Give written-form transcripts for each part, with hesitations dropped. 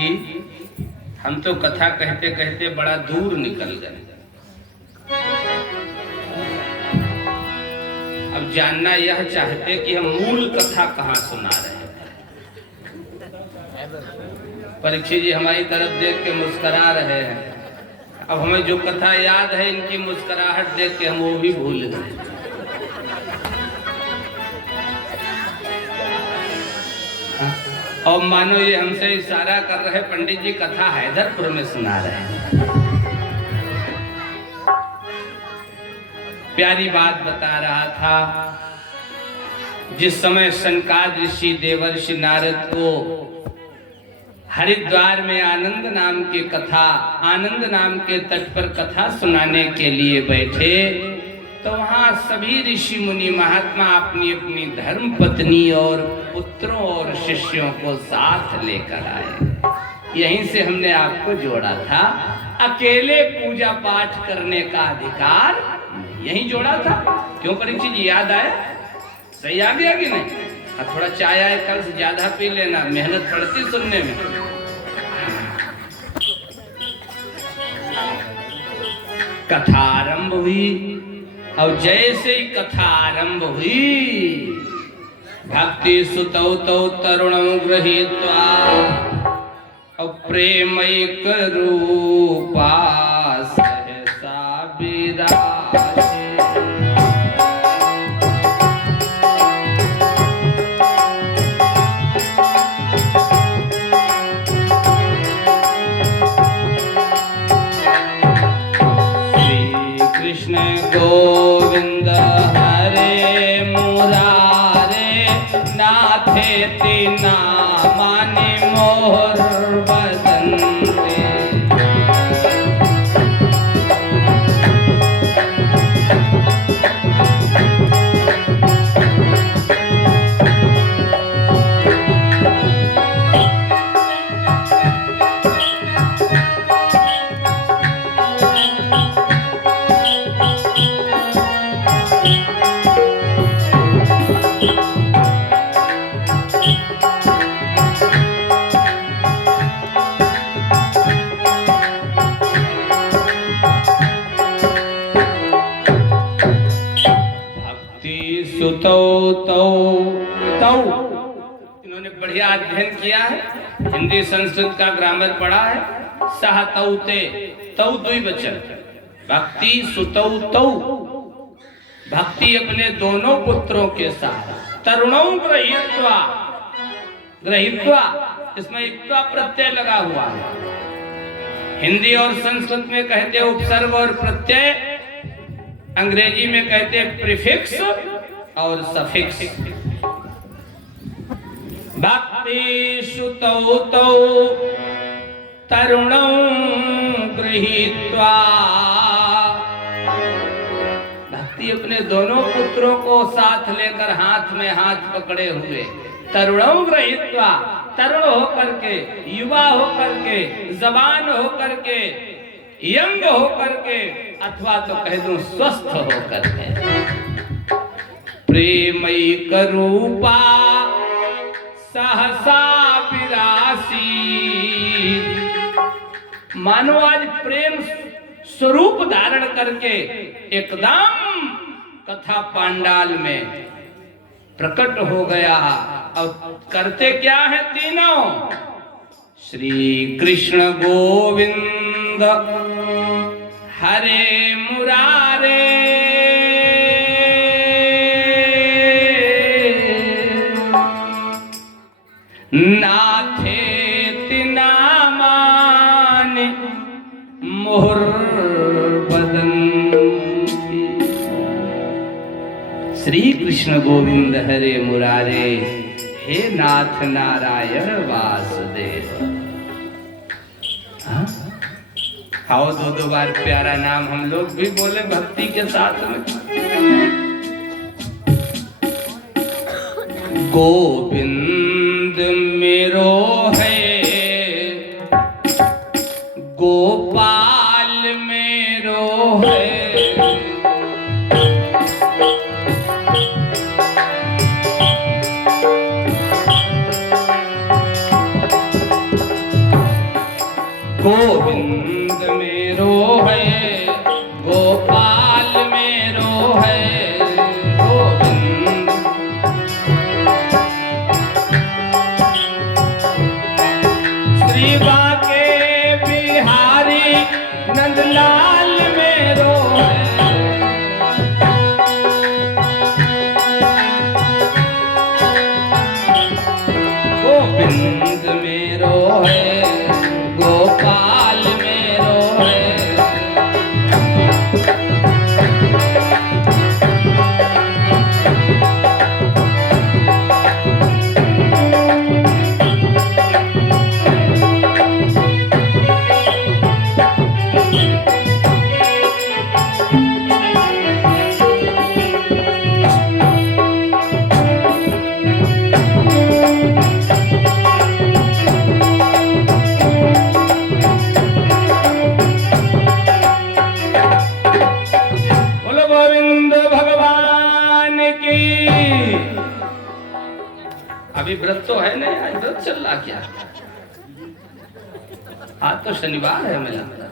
जी, हम तो कथा कहते कहते बड़ा दूर निकल गए। अब जानना यह चाहते कि हम मूल कथा कहाँ सुना रहे हैं। परीक्षित जी हमारी तरफ देख के मुस्करा रहे हैं। अब हमें जो कथा याद है, इनकी मुस्कुराहट देख के हम वो भी भूल गए। और मानो ये हमसे इशारा कर रहे, पंडित जी कथा हैदरपुर में सुना रहे हैं। प्यारी बात बता रहा था। जिस समय सनकादिक ऋषि देवर्षि नारद को हरिद्वार में आनंद नाम की कथा, आनंद नाम के तट पर कथा सुनाने के लिए बैठे, तो वहां सभी ऋषि मुनि महात्मा अपनी अपनी धर्म पत्नी और पुत्रों और शिष्यों को साथ लेकर आए। यहीं से हमने आपको जोड़ा था। अकेले पूजा पाठ करने का अधिकार यहीं जोड़ा था। क्यों परीक्षित जी, याद आया? सही आ गया कि नहीं? अब थोड़ा चाय आए कल से ज्यादा पी लेना, मेहनत पड़ती सुनने में। कथा आरंभ हुई और जैसे ही कथा आरंभ हुई, भक्ति सुतौ तौ तरुणं गृहीत्वा और प्रेमैक रूपा सहसा विराजे। कृष्ण गोविंद हरे मुरारे, नाथेति नामानि मोर बदन्ते। इन्होंने बढ़िया अध्ययन किया है, हिंदी संस्कृत का ग्रामर पढ़ा है। सह तौ ते, तौ द्विवचन, भक्ति सुतौ तौ, भक्ति अपने दोनों पुत्रों के साथ। तरुणों गृहीत्वा, गृहीत्वा इसमें इत्वा प्रत्यय लगा हुआ है। हिंदी और संस्कृत में कहते उपसर्ग और प्रत्यय, अंग्रेजी में कहते प्रीफिक्स और सफिक्स। भक्ति सुतौ तौ तरुणं गृहीत्वा, भक्ति अपने दोनों पुत्रों को साथ लेकर हाथ में हाथ पकड़े हुए, तरुणं गृहीत्वा, तरुण होकर के, युवा होकर के, जवान होकर के, यंग होकर के, अथवा तो कह दूं स्वस्थ होकर के, प्रेमैक रूपा सहसा विरासी। मानो आज प्रेम स्वरूप धारण करके एकदम कथा पांडाल में प्रकट हो गया। और करते क्या है तीनों? श्री कृष्ण गोविंद हरे मुरारे, नाथेति नामानि मोर बदन्ते। श्री कृष्ण गोविंद हरे मुरारे, हे नाथ नारायण वासुदेव। आओ दो दो बार प्यारा नाम हम लोग भी बोले भक्ति के साथ में। गोविंद मेरो है, गोपाल मेरो है, गोविंद मेरो है, गोपाल मेरो है, गोविंद। श्री बाके बिहारी नंदलाल मेरो है, गोविंद मेरो है, गोपाल मेरो है। अभी व्रत तो है नहीं, आज व्रत चल रहा क्या? आज तो शनिवार है, हमें लगता है।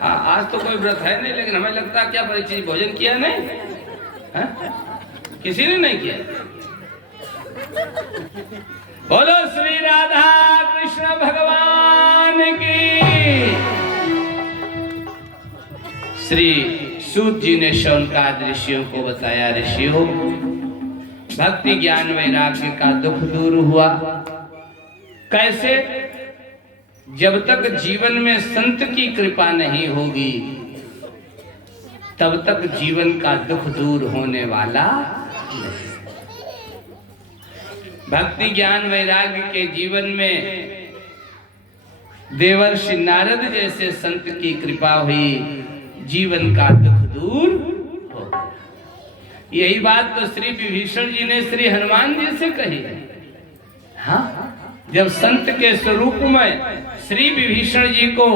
हाँ, आज तो कोई व्रत है नहीं, लेकिन हमें लगता है क्या परिचय भोजन किया नहीं है? किसी ने नहीं किया। बोलो श्री राधा कृष्ण भगवान की। श्री सूत जी ने शौनकादि ऋषियों को बताया, ऋषियों भक्ति ज्ञान वैराग्य का दुख दूर हुआ कैसे? जब तक जीवन में संत की कृपा नहीं होगी तब तक जीवन का दुख दूर होने वाला नहीं। भक्ति ज्ञान वैराग्य के जीवन में देवर्षि नारद जैसे संत की कृपा हुई, जीवन का दुख दूर हो गया। यही बात तो श्री विभीषण जी ने श्री हनुमान जी से कही है। हाँ, जब संत के स्वरूप में श्री विभीषण जी को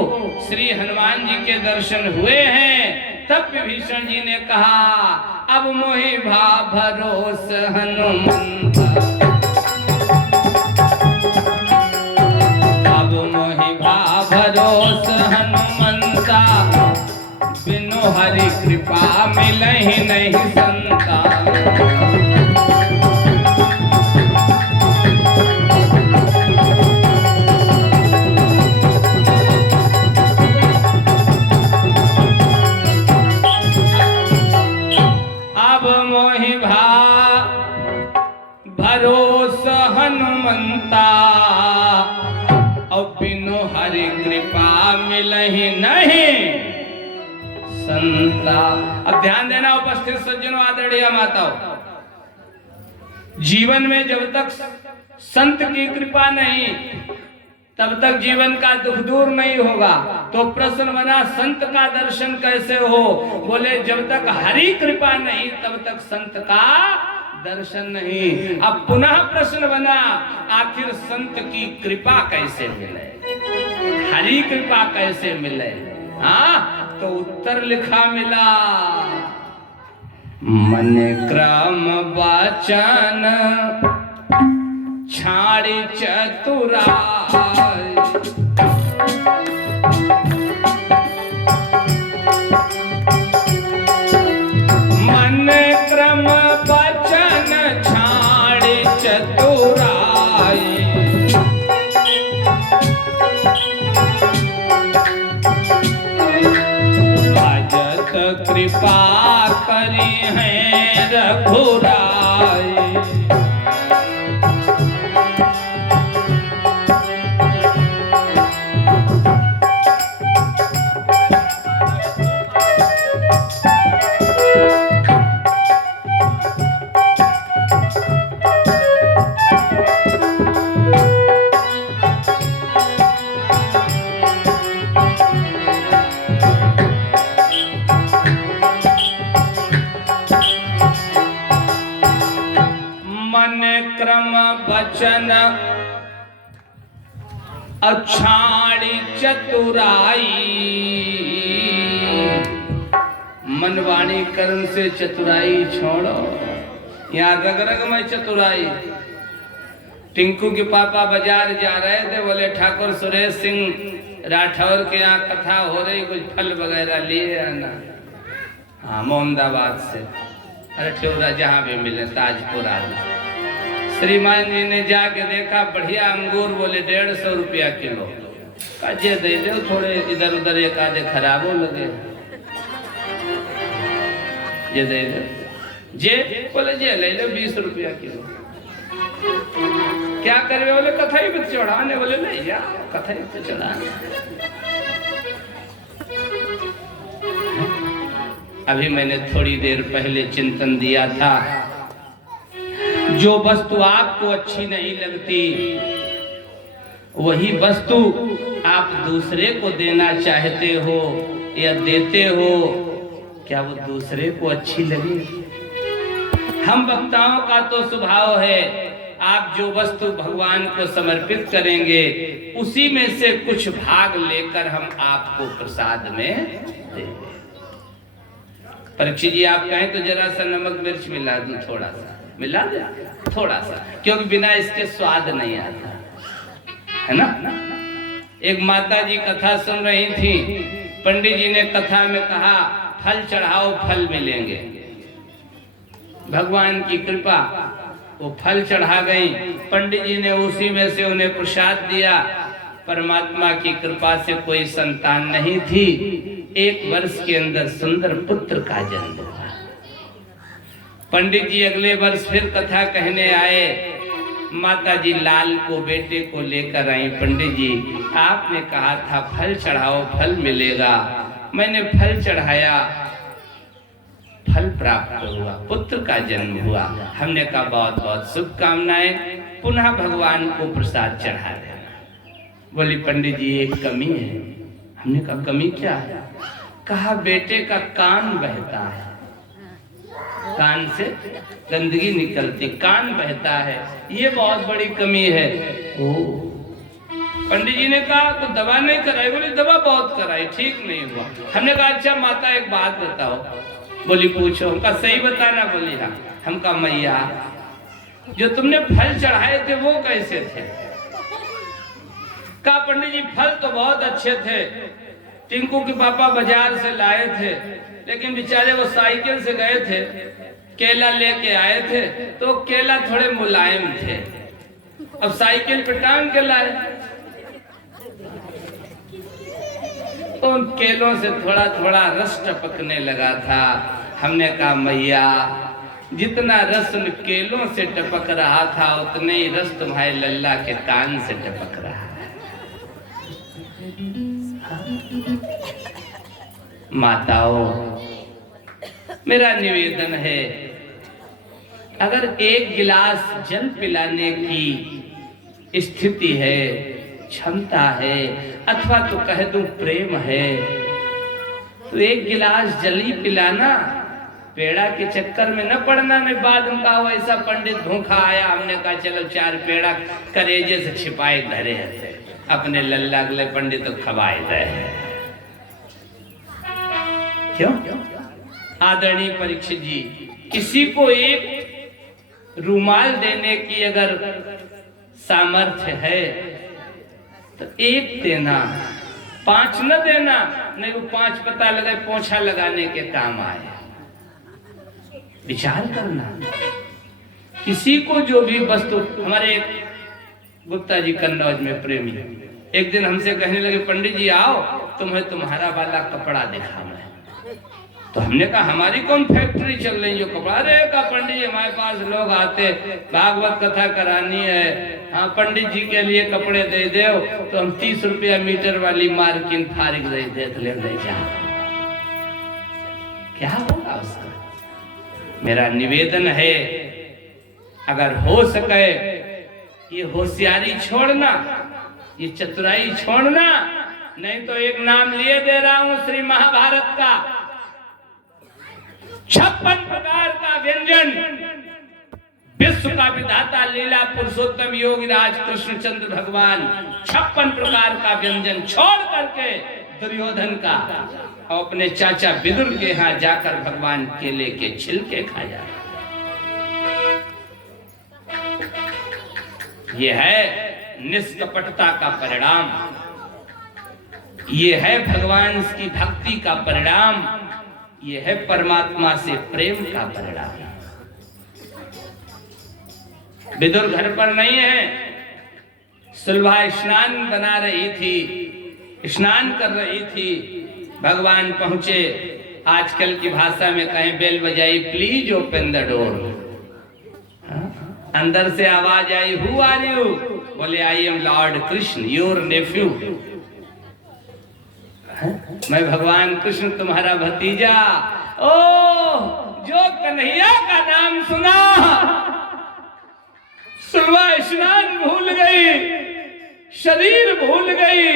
श्री हनुमान जी के दर्शन हुए हैं, तब विभीषण जी ने कहा, अब मोहि भा भरोस हनुमंत, अब मोहि भा भरोस हनुमंता, बिनु हरि कृपा मिलहि नहीं संता। अब मोहि भा भरोस हनुमंता, और बिनु हरि कृपा मिलहि नहीं संता। अब ध्यान देना उपस्थित सज्जनों, आदरणीय माताओं, जीवन में जब तक संत की कृपा नहीं तब तक जीवन का दुख दूर नहीं होगा। तो प्रश्न बना, संत का दर्शन कैसे हो? बोले, जब तक हरि कृपा नहीं तब तक संत का दर्शन नहीं। अब पुनः प्रश्न बना, आखिर संत की कृपा कैसे मिले, हरि कृपा कैसे मिले? हाँ, तो उत्तर लिखा मिला, मन क्रम वचन छाड़ी चतुराई, मन क्रम वचन छाड़ी चतुराई, कृपा करी है रघुराई। क्रम वचन अछाड़ी चतुराई, मनवाणी कर्म से चतुराई छोड़ो। यहाँ रग रग में चतुराई, टिंकू के पापा बाजार जा रहे थे, बोले ठाकुर सुरेश सिंह राठौर के यहाँ कथा हो रही, कुछ फल वगैरह लिए आना। हाँ, मोहम्मदाबाद से, अरे ठेवरा जहाँ भी मिले, ताजपुर आदि। श्रीमान जी ने जाके देखा, बढ़िया अंगूर, बोले 150 रुपया किलो। जे दे दो, थोड़े इधर उधर एक आधे खराब हो लगे, जे दे दो। जे बोले जे ले लो 20 रुपया किलो। क्या करे, बोले कथाई पे चढ़ाने। बोले नहीं यार, कथाई पे चढ़ाने। अभी मैंने थोड़ी देर पहले चिंतन दिया था, जो वस्तु आपको अच्छी नहीं लगती, वही वस्तु आप दूसरे को देना चाहते हो या देते हो, क्या वो दूसरे को अच्छी लगे? हम वक्ताओं का तो स्वभाव है, आप जो वस्तु भगवान को समर्पित करेंगे, उसी में से कुछ भाग लेकर हम आपको प्रसाद में देंगे। परीक्षित जी, आप कहें तो जरा सा नमक मिर्च मिला दूं, थोड़ा सा मिला दे, थोड़ा सा, क्योंकि बिना इसके स्वाद नहीं आता है ना। एक माता जी कथा सुन रही थी, पंडित जी ने कथा में कहा फल चढ़ाओ फल मिलेंगे। भगवान की कृपा, वो फल चढ़ा गई, पंडित जी ने उसी में से उन्हें प्रसाद दिया। परमात्मा की कृपा से कोई संतान नहीं थी, 1 वर्ष के अंदर सुंदर पुत्र का जन्म हुआ। पंडित जी अगले वर्ष फिर कथा कहने आए, माता जी लाल को, बेटे को लेकर आई। पंडित जी, आपने कहा था फल चढ़ाओ फल मिलेगा, मैंने फल चढ़ाया, फल प्राप्त हुआ, पुत्र का जन्म हुआ। हमने कहा बहुत बहुत शुभकामनाएं, पुनः भगवान को प्रसाद चढ़ा देना। बोली पंडित जी एक कमी है। हमने कहा कमी क्या है? कहा बेटे का कान बहता है, कान से गंदगी निकलती, कान बहता है, ये बहुत बड़ी कमी है। ओ, पंडित जी ने कहा तो दवा नहीं कराई? बोली दवा बहुत कराई, ठीक नहीं हुआ। हमने कहा अच्छा माता एक बात बताओ। बोली पूछो। हमका सही बताना। बोली हाँ। हमका मैया जो तुमने फल चढ़ाए थे वो कैसे थे? कहा पंडित जी फल तो बहुत अच्छे थे, टिंकू के पापा बाजार से लाए थे, लेकिन बेचारे वो साइकिल से गए थे, केला लेके आए थे, तो केला थोड़े मुलायम थे, अब साइकिल पे टांग के लाए, तो उन केलों से थोड़ा थोड़ा रस टपकने लगा था। हमने कहा मैया जितना रस उन केलों से टपक रहा था, उतने ही रस तुम्हारे लल्ला के कान से टपक रहा है। माताओं, मेरा निवेदन है, अगर 1 गिलास जल पिलाने की स्थिति है, क्षमता है, अथवा तो कह दूं प्रेम है, तो 1 गिलास जल ही पिलाना, पेड़ा के चक्कर में न पड़ना। मैं बाद में कहा ऐसा पंडित भूखा आया, हमने कहा चलो 4 पेड़ा करेजे से छिपाए धरे हैं, अपने लल्ला अगले पंडित तो खवाए दे। क्यों? आदरणीय परीक्षित जी, किसी को 1 रुमाल देने की अगर सामर्थ्य है तो 1 देना, 5 न देना, नहीं वो 5 पता लगे पोछा लगाने के काम आए। विचार करना, किसी को जो भी वस्तु। हमारे एक गुप्ता जी कन्नौज में प्रेमी एक दिन हमसे कहने लगे पंडित जी आओ तुम्हें तुम्हारा वाला कपड़ा दिखा मैं। तो हमने कहा हमारी कौन फैक्ट्री चल रही जो कपड़ा? अरे का पंडित जी हमारे पास लोग आते, भागवत कथा करानी है, हाँ पंडित जी के लिए कपड़े दे दो, तो हम 30 रुपया मीटर वाली मार्किन फारिग देख ले जा। क्या होगा उसका? मेरा निवेदन है, अगर हो सके ये होशियारी छोड़ना, ये चतुराई छोड़ना, नहीं तो एक नाम लिए दे रहा हूं श्री महाभारत का, 56 प्रकार का व्यंजन विश्व का विधाता लीला पुरुषोत्तम योगीराज कृष्णचंद्र भगवान 56 प्रकार का व्यंजन छोड़ करके दुर्योधन का और अपने चाचा विदुर के यहाँ जाकर भगवान केले के छिलके खाया। ये है निष्कपटता का परिणाम, ये है भगवान की भक्ति का परिणाम, ये है परमात्मा से प्रेम का परिणाम। विदुर घर पर नहीं है, सुलभा स्नान बना रही थी, स्नान कर रही थी, भगवान पहुंचे। आजकल की भाषा में कहें बेल बजाई, प्लीज ओपन द डोर। अंदर से आवाज आई, हु आर यू? बोले I am Lord Krishna, your nephew. मैं भगवान कृष्ण तुम्हारा भतीजा। ओ जो कन्हैया का नाम सुना, सुलभा स्नान भूल गई, शरीर भूल गई,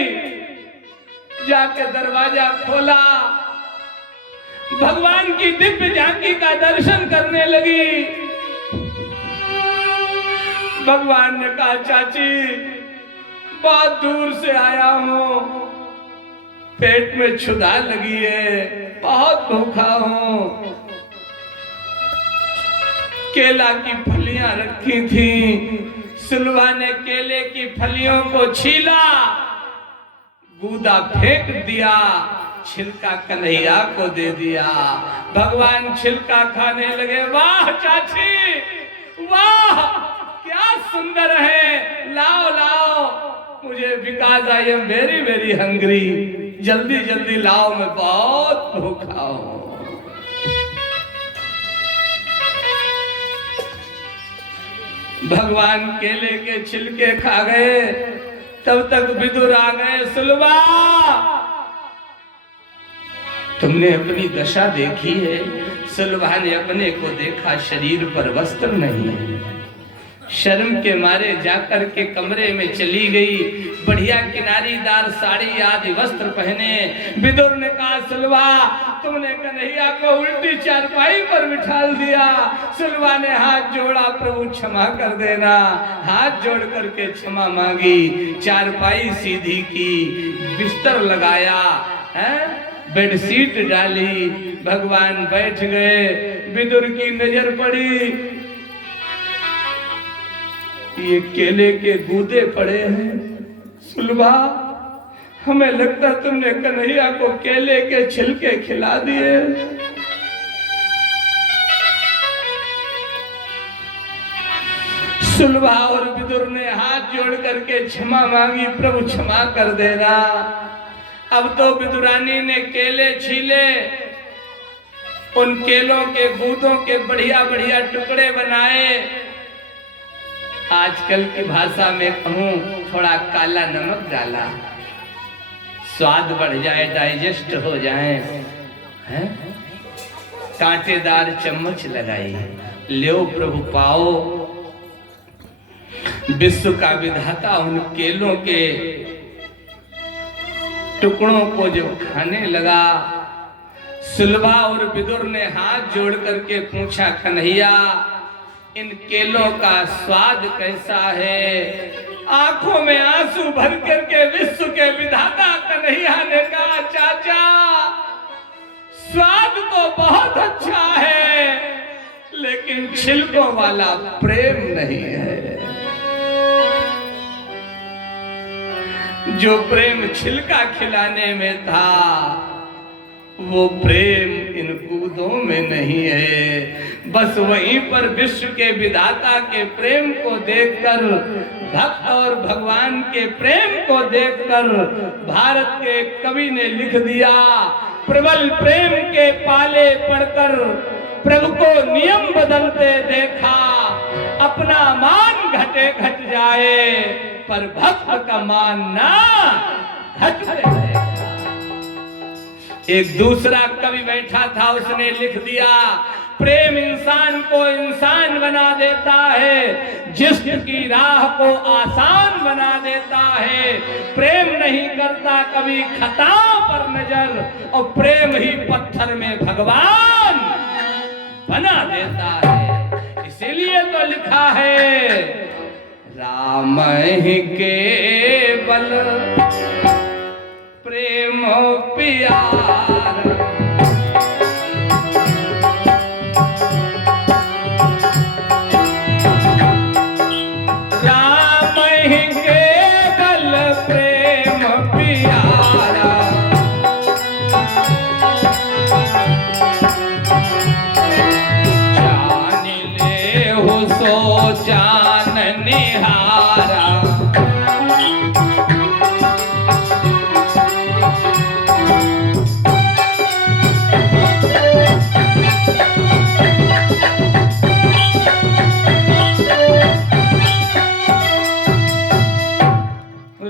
जाके दरवाजा खोला, भगवान की दिव्य झांकी का दर्शन करने लगी। भगवान ने कहा, चाची बहुत दूर से आया हूं, पेट में क्षुधा लगी है, बहुत भूखा हूं। केला की फलियां रखी थी, सुलभा ने केले की फलियों को छीला, गूदा फेंक दिया, छिलका कन्हैया को दे दिया। भगवान छिलका खाने लगे। वाह चाची, वाह क्या सुंदर है, लाओ लाओ मुझे, because I am very very hungry, जल्दी जल्दी लाओ, मैं बहुत भूखा हूं। भगवान केले के छिलके खा गए, तब तक विदुर आ गए। सुलभा तुमने अपनी दशा देखी है? सुलभा ने अपने को देखा, शरीर पर वस्त्र नहीं है, शर्म के मारे जाकर के कमरे में चली गई, बढ़िया किनारीदार साड़ी आदि वस्त्र पहने। विदुर ने कहा, सुलभा तुमने कन्हैया को उल्टी चारपाई पर बिठा दिया। सुलभा ने हाथ जोड़ा, प्रभु क्षमा कर देना, हाथ जोड़ करके क्षमा मांगी, चारपाई सीधी की, बिस्तर लगाया, बेडशीट डाली, भगवान बैठ गए। विदुर की नजर पड़ी, ये केले के गूदे पड़े हैं। सुलभा हमें लगता तुमने कन्हैया को केले के छिलके खिला दिए। सुलभा और विदुर ने हाथ जोड़ करके क्षमा मांगी, प्रभु क्षमा कर देना। अब तो विदुरानी ने केले छीले, उन केलों के गूदों के बढ़िया बढ़िया टुकड़े बनाए। आजकल की भाषा में कहूं, थोड़ा काला नमक डाला, स्वाद बढ़ जाए, डाइजेस्ट हो जाए, हैं? कांटेदार चम्मच लगाई, लो प्रभु पाओ। विश्व का विधाता उन केलों के टुकड़ों को जब खाने लगा, सुलभा और विदुर ने हाथ जोड़ करके पूछा, कन्हैया इन केलों का स्वाद कैसा है? आंखों में आंसू भर करके विश्व के विधाता कन्हैया ने कहा, चाचा स्वाद तो बहुत अच्छा है, लेकिन छिलकों वाला प्रेम नहीं है। जो प्रेम छिलका खिलाने में था, वो प्रेम इन कूदों में नहीं है। बस वहीं पर विश्व के विधाता के प्रेम को देखकर, भक्त और भगवान के प्रेम को देखकर भारत के कवि ने लिख दिया, प्रबल प्रेम के पाले पड़कर प्रभु को नियम बदलते देखा, अपना मान घटे घट जाए, पर भक्त का मान ना घटते रहे। एक दूसरा कवि बैठा था, उसने लिख दिया, प्रेम इंसान को इंसान बना देता है, जिस्म की राह को आसान बना देता है। प्रेम नहीं करता कभी खता पर नजर, और प्रेम ही पत्थर में भगवान बना देता है। इसीलिए तो लिखा है, राम ही केवल प्रेम प्यार, राम बिहारा।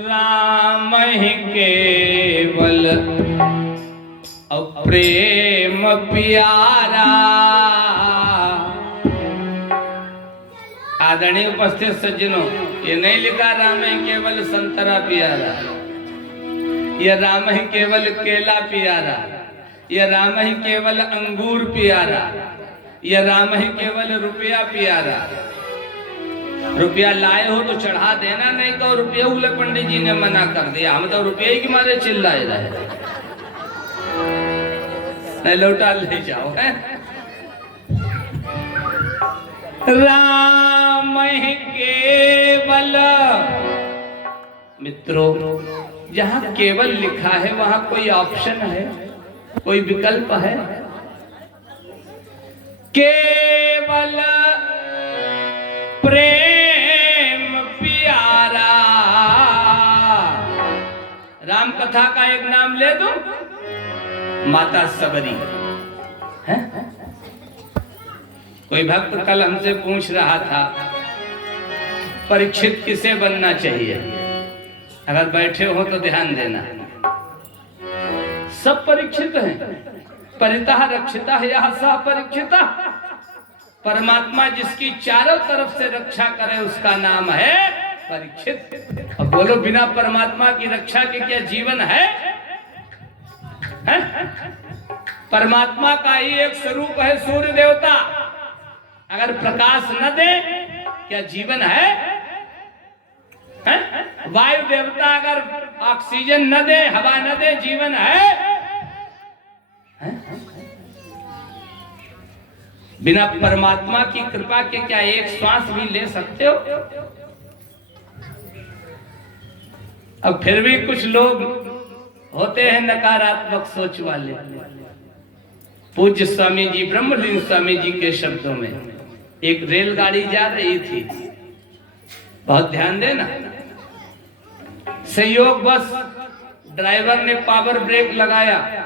राम ही केवल प्रेम प्यारा। आदरणीय उपस्थित सज्जनों, ये नहीं लिखा राम ही केवल संतरा प्यारा, ये राम ही केवल केला प्यारा, ये राम ही केवल अंगूर प्यारा, ये राम ही केवल रुपया प्यारा। रुपया लाए हो तो चढ़ा देना, नहीं तो रुपया उले पंडित जी ने मना कर दिया, हम तो रुपये ही के मारे चिल्लाए रहे, नहीं लौटा ले जाओ है? राम ही केवल। मित्रों, जहां केवल लिखा है वहां कोई ऑप्शन है, कोई विकल्प है? केवल प्रेम प्यारा। राम कथा का एक नाम ले दो, माता सबरी है? कोई भक्त कल हमसे पूछ रहा था परीक्षित किसे बनना चाहिए। अगर बैठे हो तो ध्यान देना, सब परीक्षित हैं। परितः रक्षिता यह सह परीक्षिता। परमात्मा जिसकी चारों तरफ से रक्षा करे उसका नाम है परीक्षित। अब बोलो, बिना परमात्मा की रक्षा के क्या जीवन है? परमात्मा का ही एक स्वरूप है सूर्य देवता, अगर प्रकाश न दे क्या जीवन है? वायु देवता अगर ऑक्सीजन न दे, हवा न दे, जीवन है? बिना परमात्मा की कृपा के क्या एक श्वास भी ले सकते हो? अब फिर भी कुछ लोग होते हैं नकारात्मक सोच वाले। पूज्य स्वामी जी, ब्रह्मलीन स्वामी जी के शब्दों में, एक रेलगाड़ी जा रही थी, बहुत ध्यान देना, संयोग बस ड्राइवर ने पावर ब्रेक लगाया।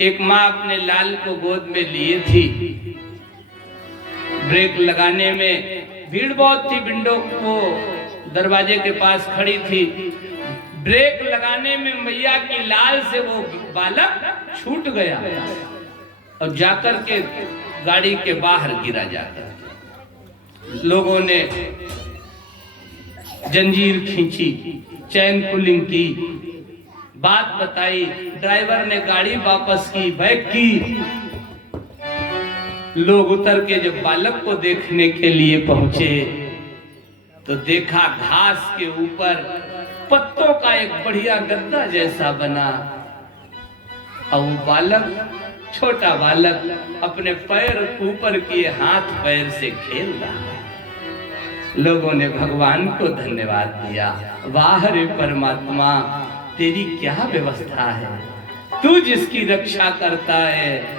एक माँ अपने लाल को गोद में लिए थी। ब्रेक लगाने में भीड़ बहुत थी, विंडो को दरवाजे के पास खड़ी थी। ब्रेक लगाने में मैया की लाल से वो बालक छूट गया और जाकर के गाड़ी के बाहर गिरा जाकर। लोगों ने जंजीर खींची, चैन पुलिंग की, बात बताई। ड्राइवर ने गाड़ी वापस की, बैक की। लोग उतर के जब बालक को देखने के लिए पहुंचे तो देखा घास के ऊपर पत्तों का एक बढ़िया गद्दा जैसा बना और वो बालक, छोटा बालक, अपने पैर ऊपर किए हाथ पैर से खेल रहा है। लोगों ने भगवान को धन्यवाद दिया, वाह रे परमात्मा, तेरी क्या व्यवस्था है, तू जिसकी रक्षा करता है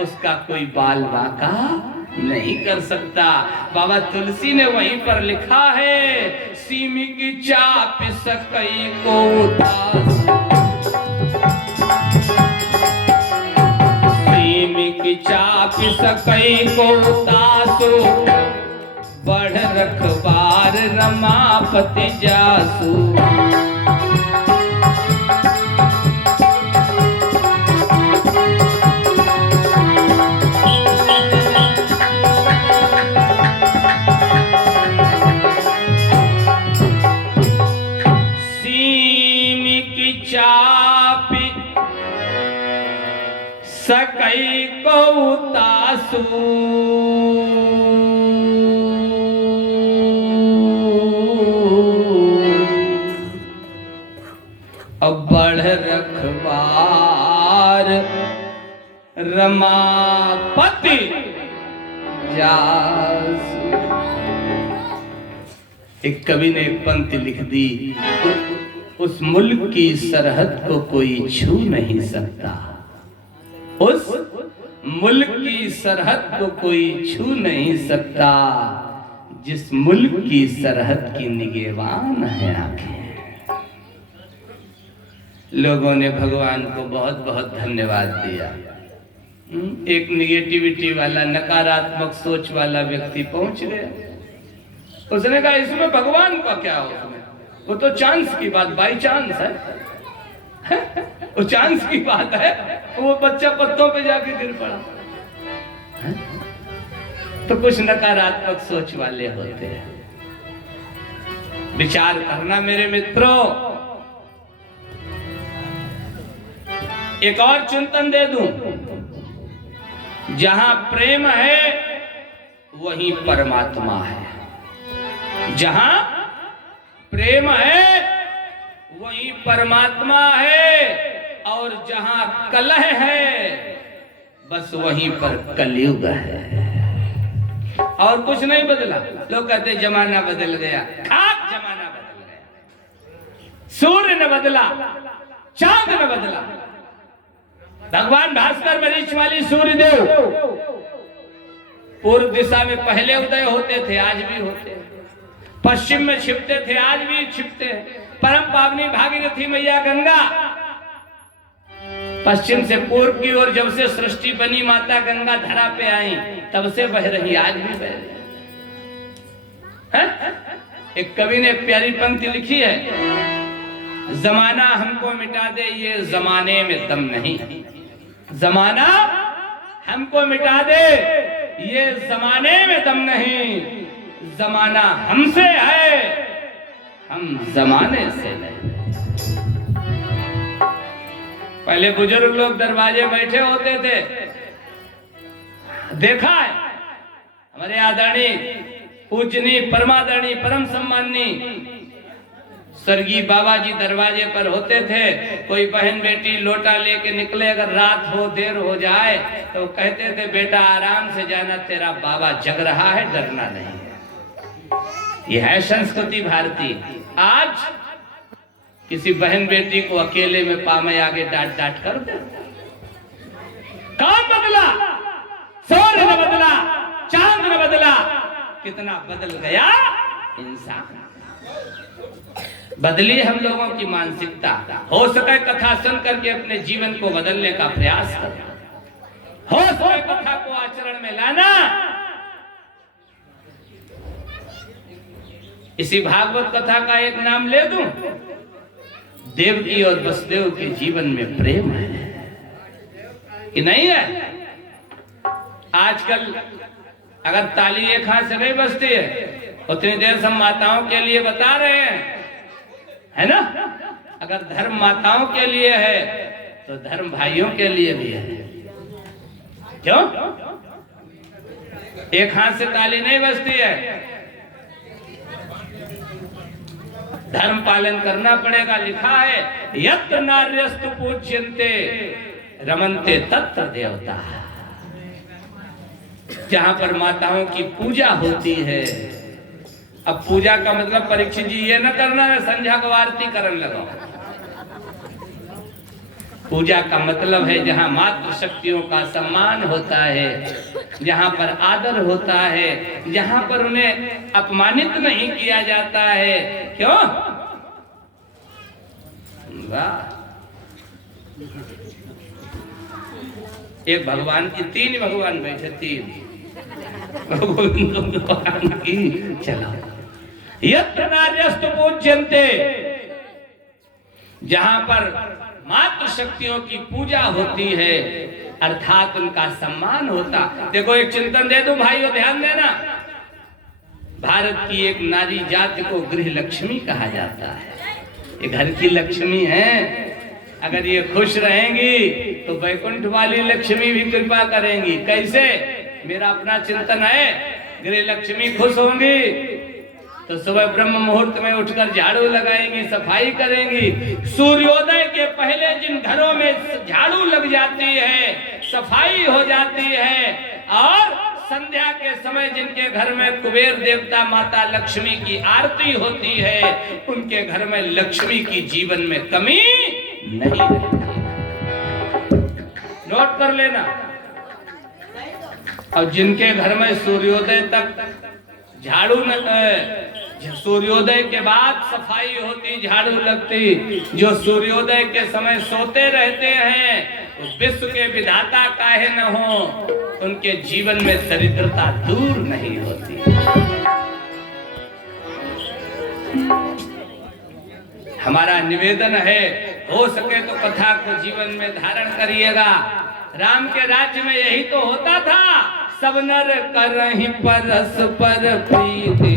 उसका कोई बाल बाका नहीं कर सकता। बाबा तुलसी ने वहीं पर लिखा है, सीमी की चाप सकई को उतास, सीमी की चाप सकई को उतासो, बढ़ रखबार रमापति जासू। सकई को तासू, अब बढ़ रखबार रमापति जासू। एक कवि ने एक पंक्ति लिख दी, उस मुल्क की सरहद को कोई छू नहीं सकता, उस मुल्क की सरहद को कोई छू नहीं सकता, जिस मुल्क की सरहद की निगहबान है आंखें। लोगों ने भगवान को बहुत बहुत धन्यवाद दिया। एक निगेटिविटी वाला, नकारात्मक सोच वाला व्यक्ति पहुंच गया। उसने कहा इसमें भगवान का क्या हो, वो तो चांस की बात, बाई चांस है वो चांस की बात है। वो बच्चा पत्तों पे जाके गिर पड़ा। तो कुछ नकारात्मक सोच वाले होते हैं। विचार करना मेरे मित्रों। एक और चिंतन दे दूं, जहां प्रेम है वहीं परमात्मा है। जहां प्रेम है वहीं परमात्मा है, और जहां कलह है बस वहीं पर कलयुग है। और कुछ नहीं बदला। लोग कहते जमाना बदल गया। खाक जमाना बदल गया। सूर्य न बदला, चांद न बदला। भगवान भास्कर मरीचमाली सूर्य देव पूर्व दिशा में पहले उदय होते थे, आज भी होते हैं। पश्चिम में छिपते थे, आज भी छिपते हैं। परम पावनी भागीरथी मैया गंगा पश्चिम से पूर्व की ओर जब से सृष्टि बनी, माता गंगा धरा पे आई, तब से बह रही, आज भी बह रही है। एक कवि ने प्यारी पंक्ति लिखी है, जमाना हमको मिटा दे ये जमाने में दम नहीं। जमाना हमको मिटा दे ये जमाने में दम नहीं। जमाना हमसे है, हम जमाने से नहीं। पहले बुजुर्ग लोग दरवाजे बैठे होते थे, देखा है हमारे आदरणीय पूजनीय परमादरणीय परम सम्माननीय स्वर्गीय बाबा जी दरवाजे पर होते थे। कोई बहन बेटी लोटा लेके निकले, अगर रात हो देर हो जाए तो कहते थे बेटा आराम से जाना, तेरा बाबा जग रहा है, डरना नहीं है। यह है संस्कृति भारतीय। आज किसी बहन बेटी को अकेले में पामे आगे डांट डांट कर दे। कौन बदला? सूर्य न बदला, चांद न बदला, कितना बदल गया इंसान। बदली हम लोगों की मानसिकता। हो सके कथा सुन करके अपने जीवन को बदलने का प्रयास करना, हो सके कथा को आचरण में लाना। इसी भागवत कथा का एक नाम ले दूं, देवकी और वसुदेव के जीवन में प्रेम है कि नहीं है? आजकल अगर ताली एक हाथ से नहीं बजती है, उतनी देर से हम माताओं के लिए बता रहे हैं, है ना? अगर धर्म माताओं के लिए है तो धर्म भाइयों के लिए भी है। क्यों? एक हाथ से ताली नहीं बजती है, धर्म पालन करना पड़ेगा। लिखा है यत्र नार्यस्तु पूज्यन्ते रमन्ते तत्र देवता। जहां पर माताओं की पूजा होती है। अब पूजा का मतलब परीक्षित जी ये न करना है संध्या को आरती करने लगाओ। पूजा का मतलब है जहां मातृ शक्तियों का सम्मान होता है, जहां पर आदर होता है, जहां पर उन्हें अपमानित नहीं किया जाता है। क्यों? वाह! एक भगवान की तीन भगवान बैठे, तीन भगवान की। चलो, यत्र नार्यस्तु पूज्यन्ते, जहां पर मातृ शक्तियों की पूजा होती है, अर्थात उनका सम्मान होता। देखो एक चिंतन दे दूं भाइयों, ध्यान देना। भारत की एक नारी जाति को गृह लक्ष्मी कहा जाता है। ये घर की लक्ष्मी है। अगर ये खुश रहेंगी तो वैकुंठ वाली लक्ष्मी भी कृपा करेंगी। कैसे? मेरा अपना चिंतन है, गृह लक्ष्मी खुश होंगी तो सुबह ब्रह्म मुहूर्त में उठकर झाड़ू लगाएंगी, सफाई करेंगी। सूर्योदय के पहले जिन घरों में झाड़ू लग जाती है, सफाई हो जाती है, और संध्या के समय जिनके घर में कुबेर देवता माता लक्ष्मी की आरती होती है, उनके घर में लक्ष्मी की जीवन में कमी नहीं रहती। नोट कर लेना। और जिनके घर में सूर्योदय तक झाड़ू सूर्योदय के बाद सफाई होती, झाड़ू लगती। जो सूर्योदय के समय सोते रहते हैं तो विश्व के विधाता काहे न हो, उनके जीवन में दरिद्रता दूर नहीं होती। हमारा निवेदन है, हो सके तो कथा को जीवन में धारण करिएगा। राम के राज्य में यही तो होता था, सब नर करहि परस्पर प्रीति,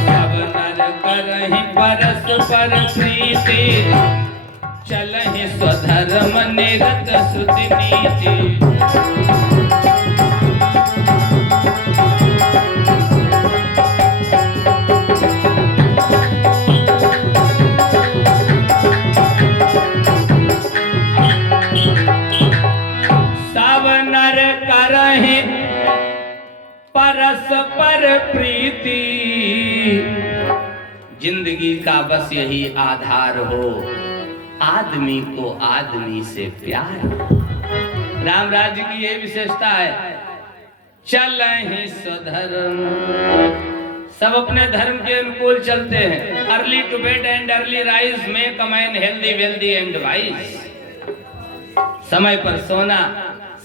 सब नर करहि परस्पर प्रीति, चलहि स्वधर्म निरत श्रुति नीति। परस्पर प्रीति, जिंदगी का बस यही आधार हो, आदमी को आदमी से प्यार। राम राज्य की यही विशेषता है, चलहि स्वधर्म, सब अपने धर्म के अनुकूल चलते हैं। Early to bed and early rise make a man healthy wealthy and wise. समय पर सोना,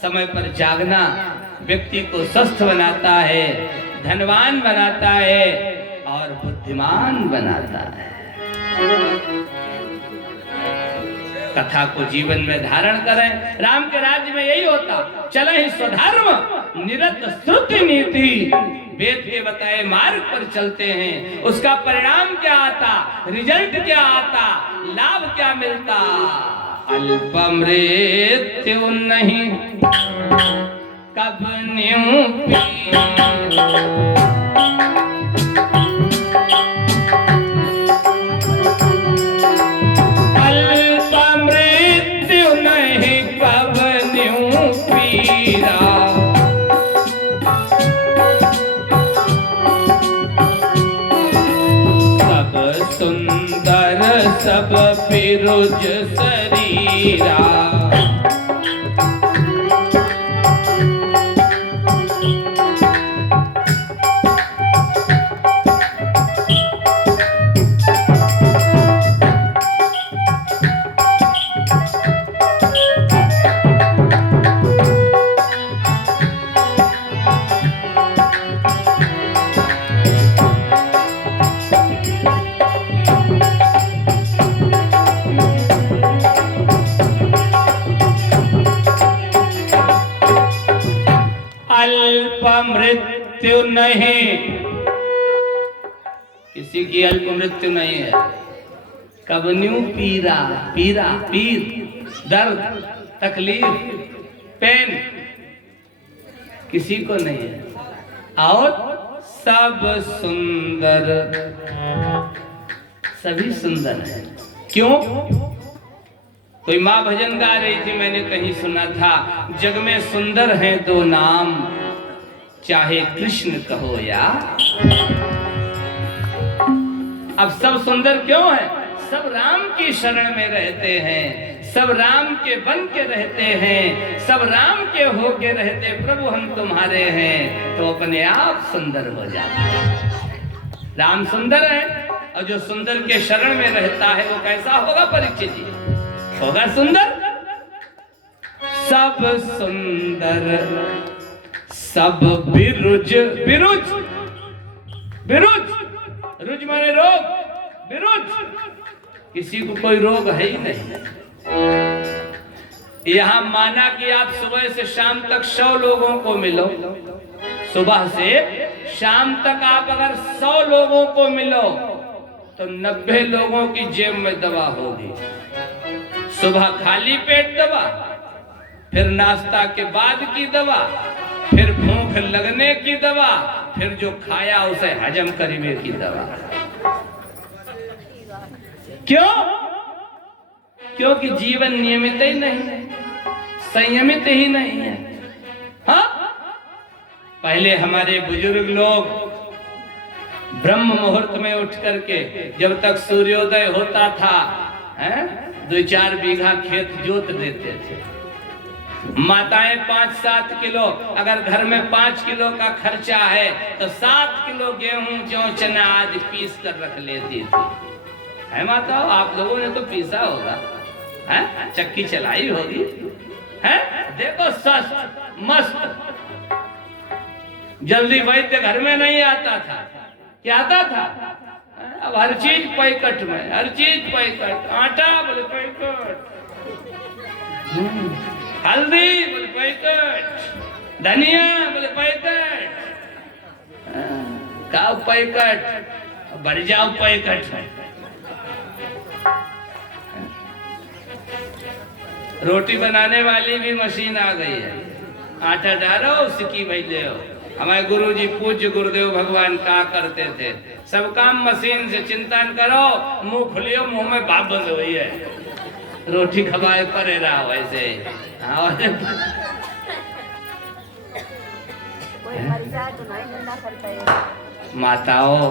समय पर जागना व्यक्ति को स्वस्थ बनाता है, धनवान बनाता है और बुद्धिमान बनाता है। कथा को जीवन में धारण करें। राम के राज्य में यही होता, चलहि स्वधर्म निरत श्रुति नीति। वेद के बताए मार्ग पर चलते हैं, उसका परिणाम क्या आता, रिजल्ट क्या आता, लाभ क्या मिलता। अल्प मृत्यु नहीं कब न्यू अल्प मृत्यु नहीं कब न्यू पीरा। सब सुंदर सब फिरोज शरीरा। मृत्यु नहीं, किसी की अल्प मृत्यु नहीं है। कब न्यू पीरा, पीरा पीर, दर्द, तकलीफ, पेन किसी को नहीं है। और सब सुंदर, सभी सुंदर है। क्यों? कोई माँ भजन गा रही थी, मैंने कहीं सुना था, जग में सुंदर हैं दो नाम, चाहे कृष्ण कहो या। अब सब सुंदर क्यों है? सब राम की शरण में रहते हैं, सब राम के बन के रहते हैं, सब राम के हो के रहते। प्रभु हम तुम्हारे हैं, तो अपने आप सुंदर हो जाते हैं। राम सुंदर है, और जो सुंदर के शरण में रहता है वो कैसा होगा? परीक्षित जी होगा सुंदर। सब सुंदर सब बिरुज, बिरुज बिरुज, रुज माने रोग, बिरुज, किसी को कोई रोग है ही नहीं। यहां माना कि आप सुबह से शाम तक 100 लोगों को मिलो, सुबह से शाम तक आप अगर 100 लोगों को मिलो तो 90 लोगों की जेब में दवा होगी। सुबह खाली पेट दवा, फिर नाश्ता के बाद की दवा, फिर भूख लगने की दवा, फिर जो खाया उसे हजम करने की दवा। क्यों? क्योंकि जीवन नियमित ही नहीं है, संयमित ही नहीं है। हाँ, पहले हमारे बुजुर्ग लोग ब्रह्म मुहूर्त में उठ करके जब तक सूर्योदय होता था 2-4 बीघा खेत जोत देते थे। माताएं 5-7 किलो, अगर घर में 5 किलो का खर्चा है तो 7 किलो गेहूं जौ चना आदि पीस कर रख लेती थी। है माताओं, आप लोगों ने तो पीसा होगा, है चक्की चलाई होगी, है देखो स्वस्थ मस्त। जल्दी वैद्य घर में नहीं आता था, क्या आता था? अब हर चीज पैकेट में, हर चीज पैकेट, आटा बोले पैकेट, हल्दी बोले पैकेट, धनिया बोले पैकेट, खाओ पैकेट, भर जाओ पैकेट में। रोटी बनाने वाली भी मशीन आ गई है, आटा डालो सिक्की भाई ले आओ। हमारे गुरुजी पूज्य गुरुदेव भगवान क्या करते थे, सब काम मशीन से, चिंतन करो, मुंह खुलियो, मुंह में भाप बंद हुई है, रोटी खवाए परे रहा वैसे। माताओं,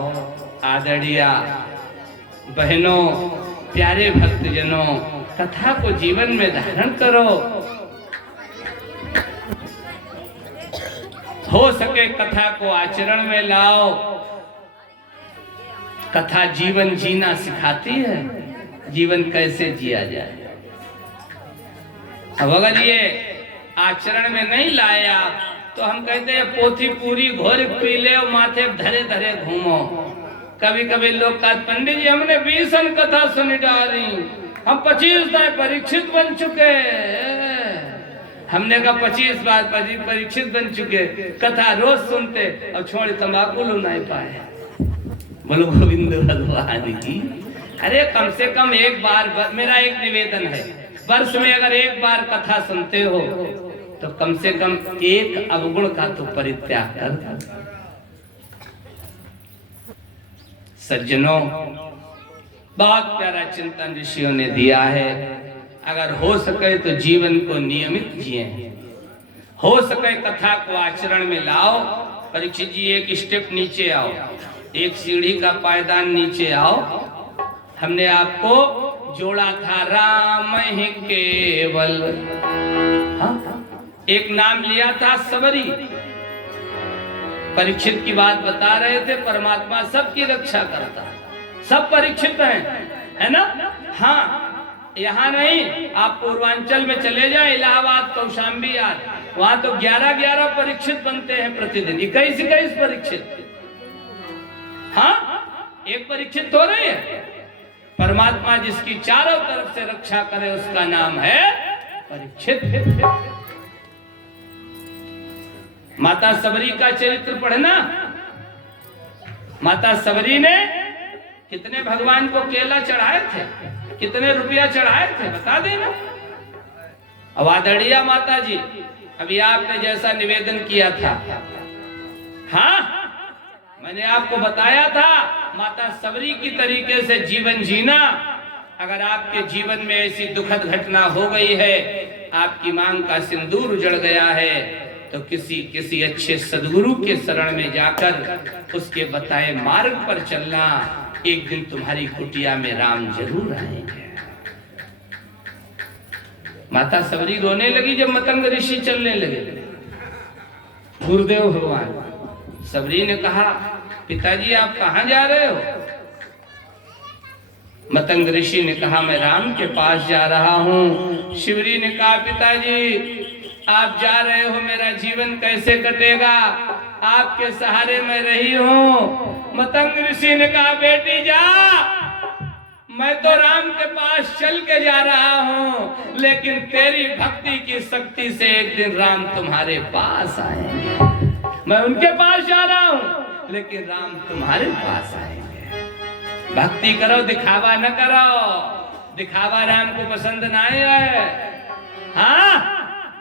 आदरणीया बहनों, प्यारे भक्तजनों, कथा को जीवन में धारण करो। हो सके कथा को आचरण में लाओ। कथा जीवन जीना सिखाती है, जीवन कैसे जिया जाए। अब अगर ये आचरण में नहीं लाया तो हम कहते हैं पोथी पूरी घोर पी ले और माथे धरे धरे घूमो। कभी कभी लोग कहते पंडित जी हमने 20 कथा सुन डाली, हम 25 बार परीक्षित बन चुके। हमने कहा 25 बार परीक्षित बन चुके, कथा रोज सुनते और छोड़ तंबाकू लो नहीं पाए। बोलो गोविंद भगवान की। अरे कम से कम एक बार, मेरा एक निवेदन है, वर्ष में अगर एक बार कथा सुनते हो तो कम से कम एक अवगुण का तो परित्याग कर। सज्जनों, बहुत प्यारा चिंतन ऋषियों ने दिया है। अगर हो सके तो जीवन को नियमित जिए, हो सके कथा को आचरण में लाओ। परीक्षित जी एक स्टेप नीचे आओ, एक सीढ़ी का पायदान नीचे आओ। हमने आपको जोड़ा था राम ही केवल, हाँ? एक नाम लिया था सबरी। परीक्षित की बात बता रहे थे, परमात्मा सबकी रक्षा करता, सब परीक्षित हैं, है ना? हाँ, यहाँ नहीं, आप पूर्वांचल में चले जाए, इलाहाबाद, कौशाम्बी आदि, वहां तो 11-11 परीक्षित बनते हैं प्रतिदिन, 21-21 परीक्षित। हाँ, एक परीक्षित हो रही है। परमात्मा जिसकी चारों तरफ से रक्षा करे उसका नाम है परीक्षित। माता सबरी का चरित्र पढ़ना। माता सबरी ने कितने भगवान को केला चढ़ाए थे, कितने रुपया चढ़ाए थे, बता देना। अब आदरणीय माता जी, अभी आपने जैसा निवेदन किया था, हाँ मैंने आपको बताया था, माता सबरी की तरीके से जीवन जीना। अगर आपके जीवन में ऐसी दुखद घटना हो गई है, आपकी मांग का सिंदूर उजड़ गया है, तो किसी अच्छे सदगुरु के शरण में जाकर उसके बताए मार्ग पर चलना। एक दिन तुम्हारी कुटिया में राम जरूर आएंगे। माता सबरी रोने लगी जब मतंग ऋषि चलने लगे। गुरुदेव भगवान, सबरी ने कहा पिताजी आप कहाँ जा रहे हो? मतंग ऋषि ने कहा मैं राम के पास जा रहा हूँ। शिवरी ने कहा पिताजी आप जा रहे हो, मेरा जीवन कैसे कटेगा? आपके सहारे मैं रही हूँ। मतंग ऋषि ने कहा बेटी जा, मैं तो राम के पास चल के जा रहा हूँ, लेकिन तेरी भक्ति की शक्ति से एक दिन राम तुम्हारे पास आएंगे। मैं उनके पास जा रहा हूँ, लेकिन राम तुम्हारे पास आएंगे। भक्ति करो, दिखावा न करो। दिखावा राम को पसंद ना है। हाँ,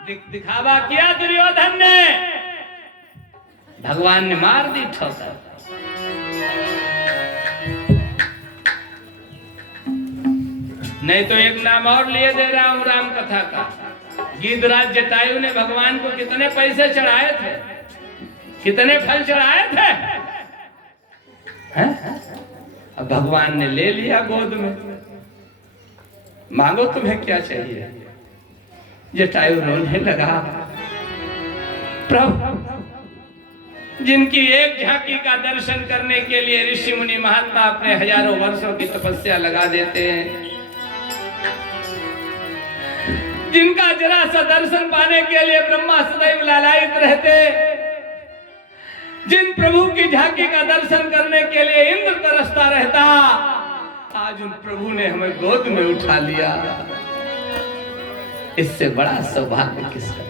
दिखावा किया दुर्योधन ने, भगवान ने मार दी ठोकर। नहीं तो एक नाम और लिए दे रहा हूं राम कथा का। गिरिराज जटायु ने भगवान को कितने पैसे चढ़ाए थे, कितने फल चढ़ाए थे, हैं? अब भगवान ने ले लिया गोद में। मांगो तुम्हें क्या चाहिए। जटायु रोने लगा। प्रभु, जिनकी एक झांकी का दर्शन करने के लिए ऋषि मुनि महात्मा अपने हजारों वर्षों की तपस्या लगा देते हैं, जिनका जरा सा दर्शन पाने के लिए ब्रह्मा सदैव लालायित रहते, जिन प्रभु की झांकी का दर्शन करने के लिए इंद्र तरसता रहता, आज उन प्रभु ने हमें गोद में उठा लिया। इससे बड़ा सौभाग्य किसका?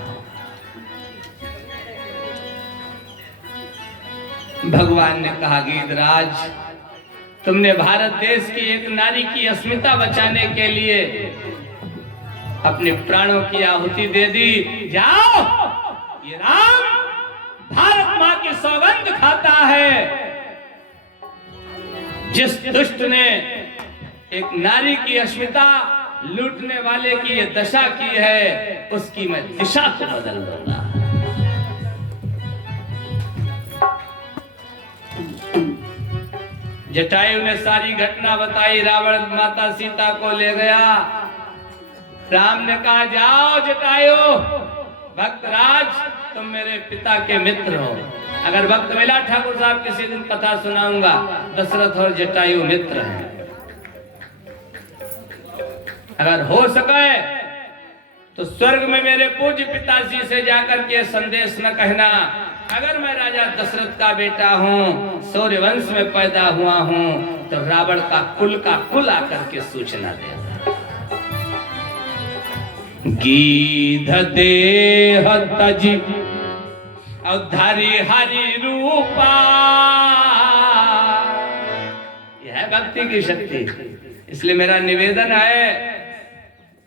भगवान ने कहा, गीधराज, तुमने भारत देश की एक नारी की अस्मिता बचाने के लिए अपने प्राणों की आहुति दे दी। जाओ, ये राम भारत मां की सौगंध खाता है। जिस दुष्ट ने एक नारी की अस्मिता लूटने वाले की ये दशा की है, उसकी मैं दिशा को बदल दूंगा। जटायु ने सारी घटना बताई। रावण माता सीता को ले गया। राम ने कहा, जाओ जटायु, भक्तराज, तुम मेरे पिता के मित्र हो। अगर वक्त मिला ठाकुर साहब किसी दिन कथा सुनाऊंगा। दशरथ और जटायु मित्र हैं। अगर हो सके तो स्वर्ग में मेरे पूज्य पिताजी से जाकर के संदेश न कहना, अगर मैं राजा दशरथ का बेटा हूँ, सूर्य वंश में पैदा हुआ हूँ, तो रावण का कुल आकर के सूचना देगा। गीध देह तजी अवधारी हरि रूपा, यह है भक्ति की शक्ति। इसलिए मेरा निवेदन है,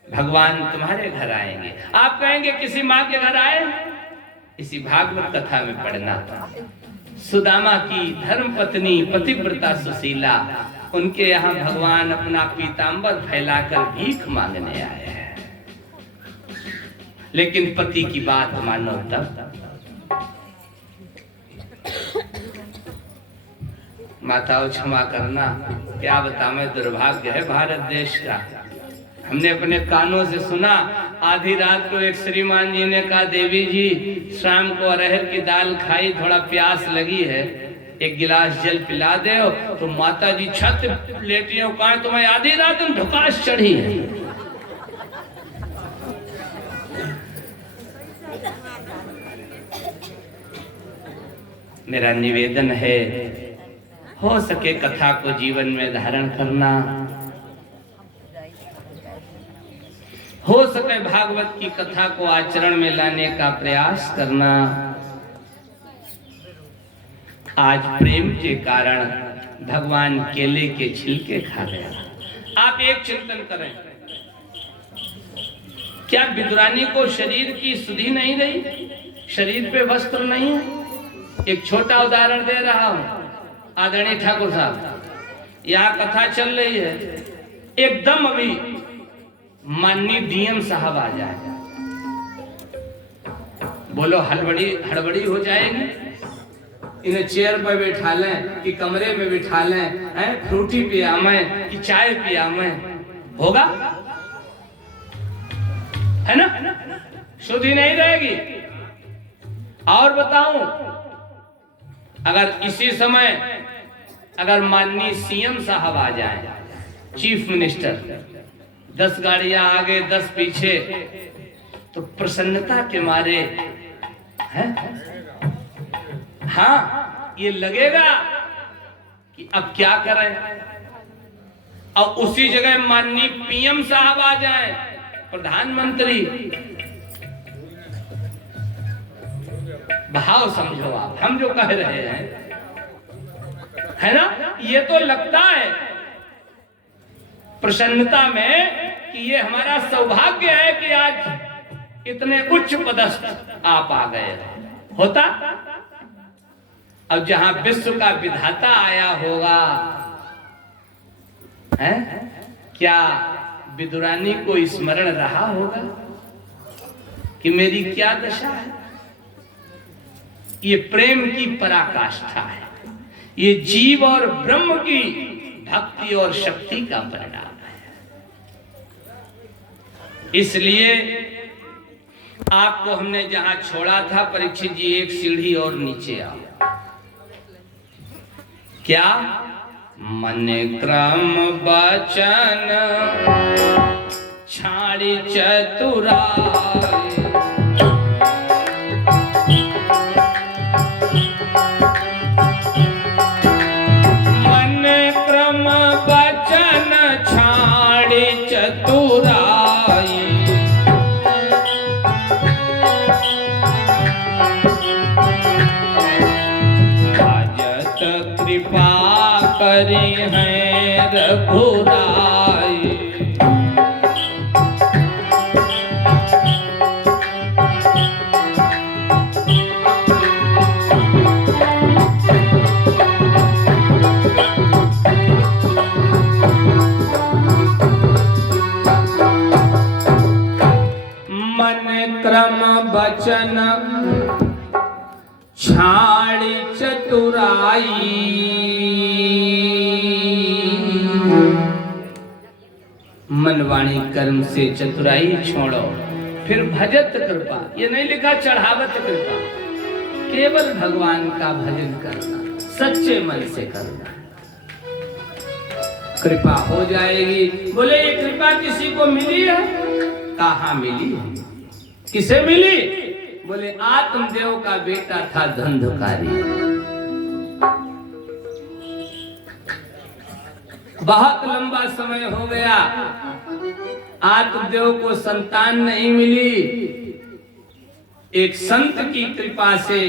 भगवान तुम्हारे घर आएंगे। आप कहेंगे किसी माँ के घर आए? इसी भागवत कथा में पढ़ना, सुदामा की धर्म पत्नी पतिव्रता सुशीला, उनके यहाँ भगवान अपना पीतांबर फैलाकर भीख मांगने आए हैं। लेकिन पति की बात मानो तब। माताओं क्षमा करना, क्या बताऊं, मैं दुर्भाग्य है भारत देश का। हमने अपने कानों से सुना, आधी रात को एक श्रीमान जी ने कहा, देवी जी शाम को अरहर की दाल खाई, थोड़ा प्यास लगी है, एक गिलास जल पिला दे। तो माता जी छत लेटी हो, कहा तुम्हें आधी रात में ढुकास चढ़ी है। मेरा निवेदन है, हो सके कथा को जीवन में धारण करना, हो सके भागवत की कथा को आचरण में लाने का प्रयास करना। आज प्रेम के कारण भगवान केले के छिलके खा गया। आप एक चिंतन करें, क्या विदुरानी को शरीर की सुधि नहीं रही? शरीर पे वस्त्र नहीं है? एक छोटा उदाहरण दे रहा हूं। आदरणीय ठाकुर साहब, यहाँ कथा चल रही है, एकदम अभी माननीय डीएम साहब आ जाए, बोलो हड़बड़ी हो जाएगी। इन्हें चेयर पर बैठा लें कि कमरे में बिठा लें, हैं फ्रूटी पियामें कि चाय पियामें, होगा? है ना? शुद्धि नहीं रहेगी। और बताऊं, अगर इसी समय अगर माननीय सीएम साहब आ जाएं, चीफ मिनिस्टर, 10 गाड़ियां आगे 10 पीछे, तो प्रसन्नता के मारे हैं, हाँ, ये लगेगा कि अब क्या करें। और उसी जगह माननीय पीएम साहब आ जाएं, प्रधानमंत्री, भाव समझो आप, हम जो कह रहे हैं, है ना? ये तो लगता है प्रसन्नता में कि ये हमारा सौभाग्य है कि आज इतने उच्च पदस्थ आप आ गए। होता अब जहां विश्व का विधाता आया होगा, है क्या विदुरानी को स्मरण रहा होगा कि मेरी क्या दशा है? ये प्रेम की पराकाष्ठा है, ये जीव और ब्रह्म की भक्ति और शक्ति का परिणाम है। इसलिए आपको हमने जहां छोड़ा था परीक्षित जी, एक सीढ़ी और नीचे आओ। क्या? मन क्रम वचन छाड़ी चतुराई, मन क्रम वचन छाड़ी चतुराई, भजत कृपा करी है रघुराई, क्रम वचन छाड़ी चतुराई, मन वाणी कर्म से चतुराई छोड़ो, फिर भजत कृपा। ये नहीं लिखा चढ़ावत कृपा, केवल भगवान का भजन करना, सच्चे मन से करना, कृपा हो जाएगी। बोले ये कृपा किसी को मिली है? कहाँ मिली है? किसे मिली? बोले आत्मदेव का बेटा था धंधुकारी, बहुत लंबा समय हो गया, आत्मदेव को संतान नहीं मिली। एक संत की कृपा से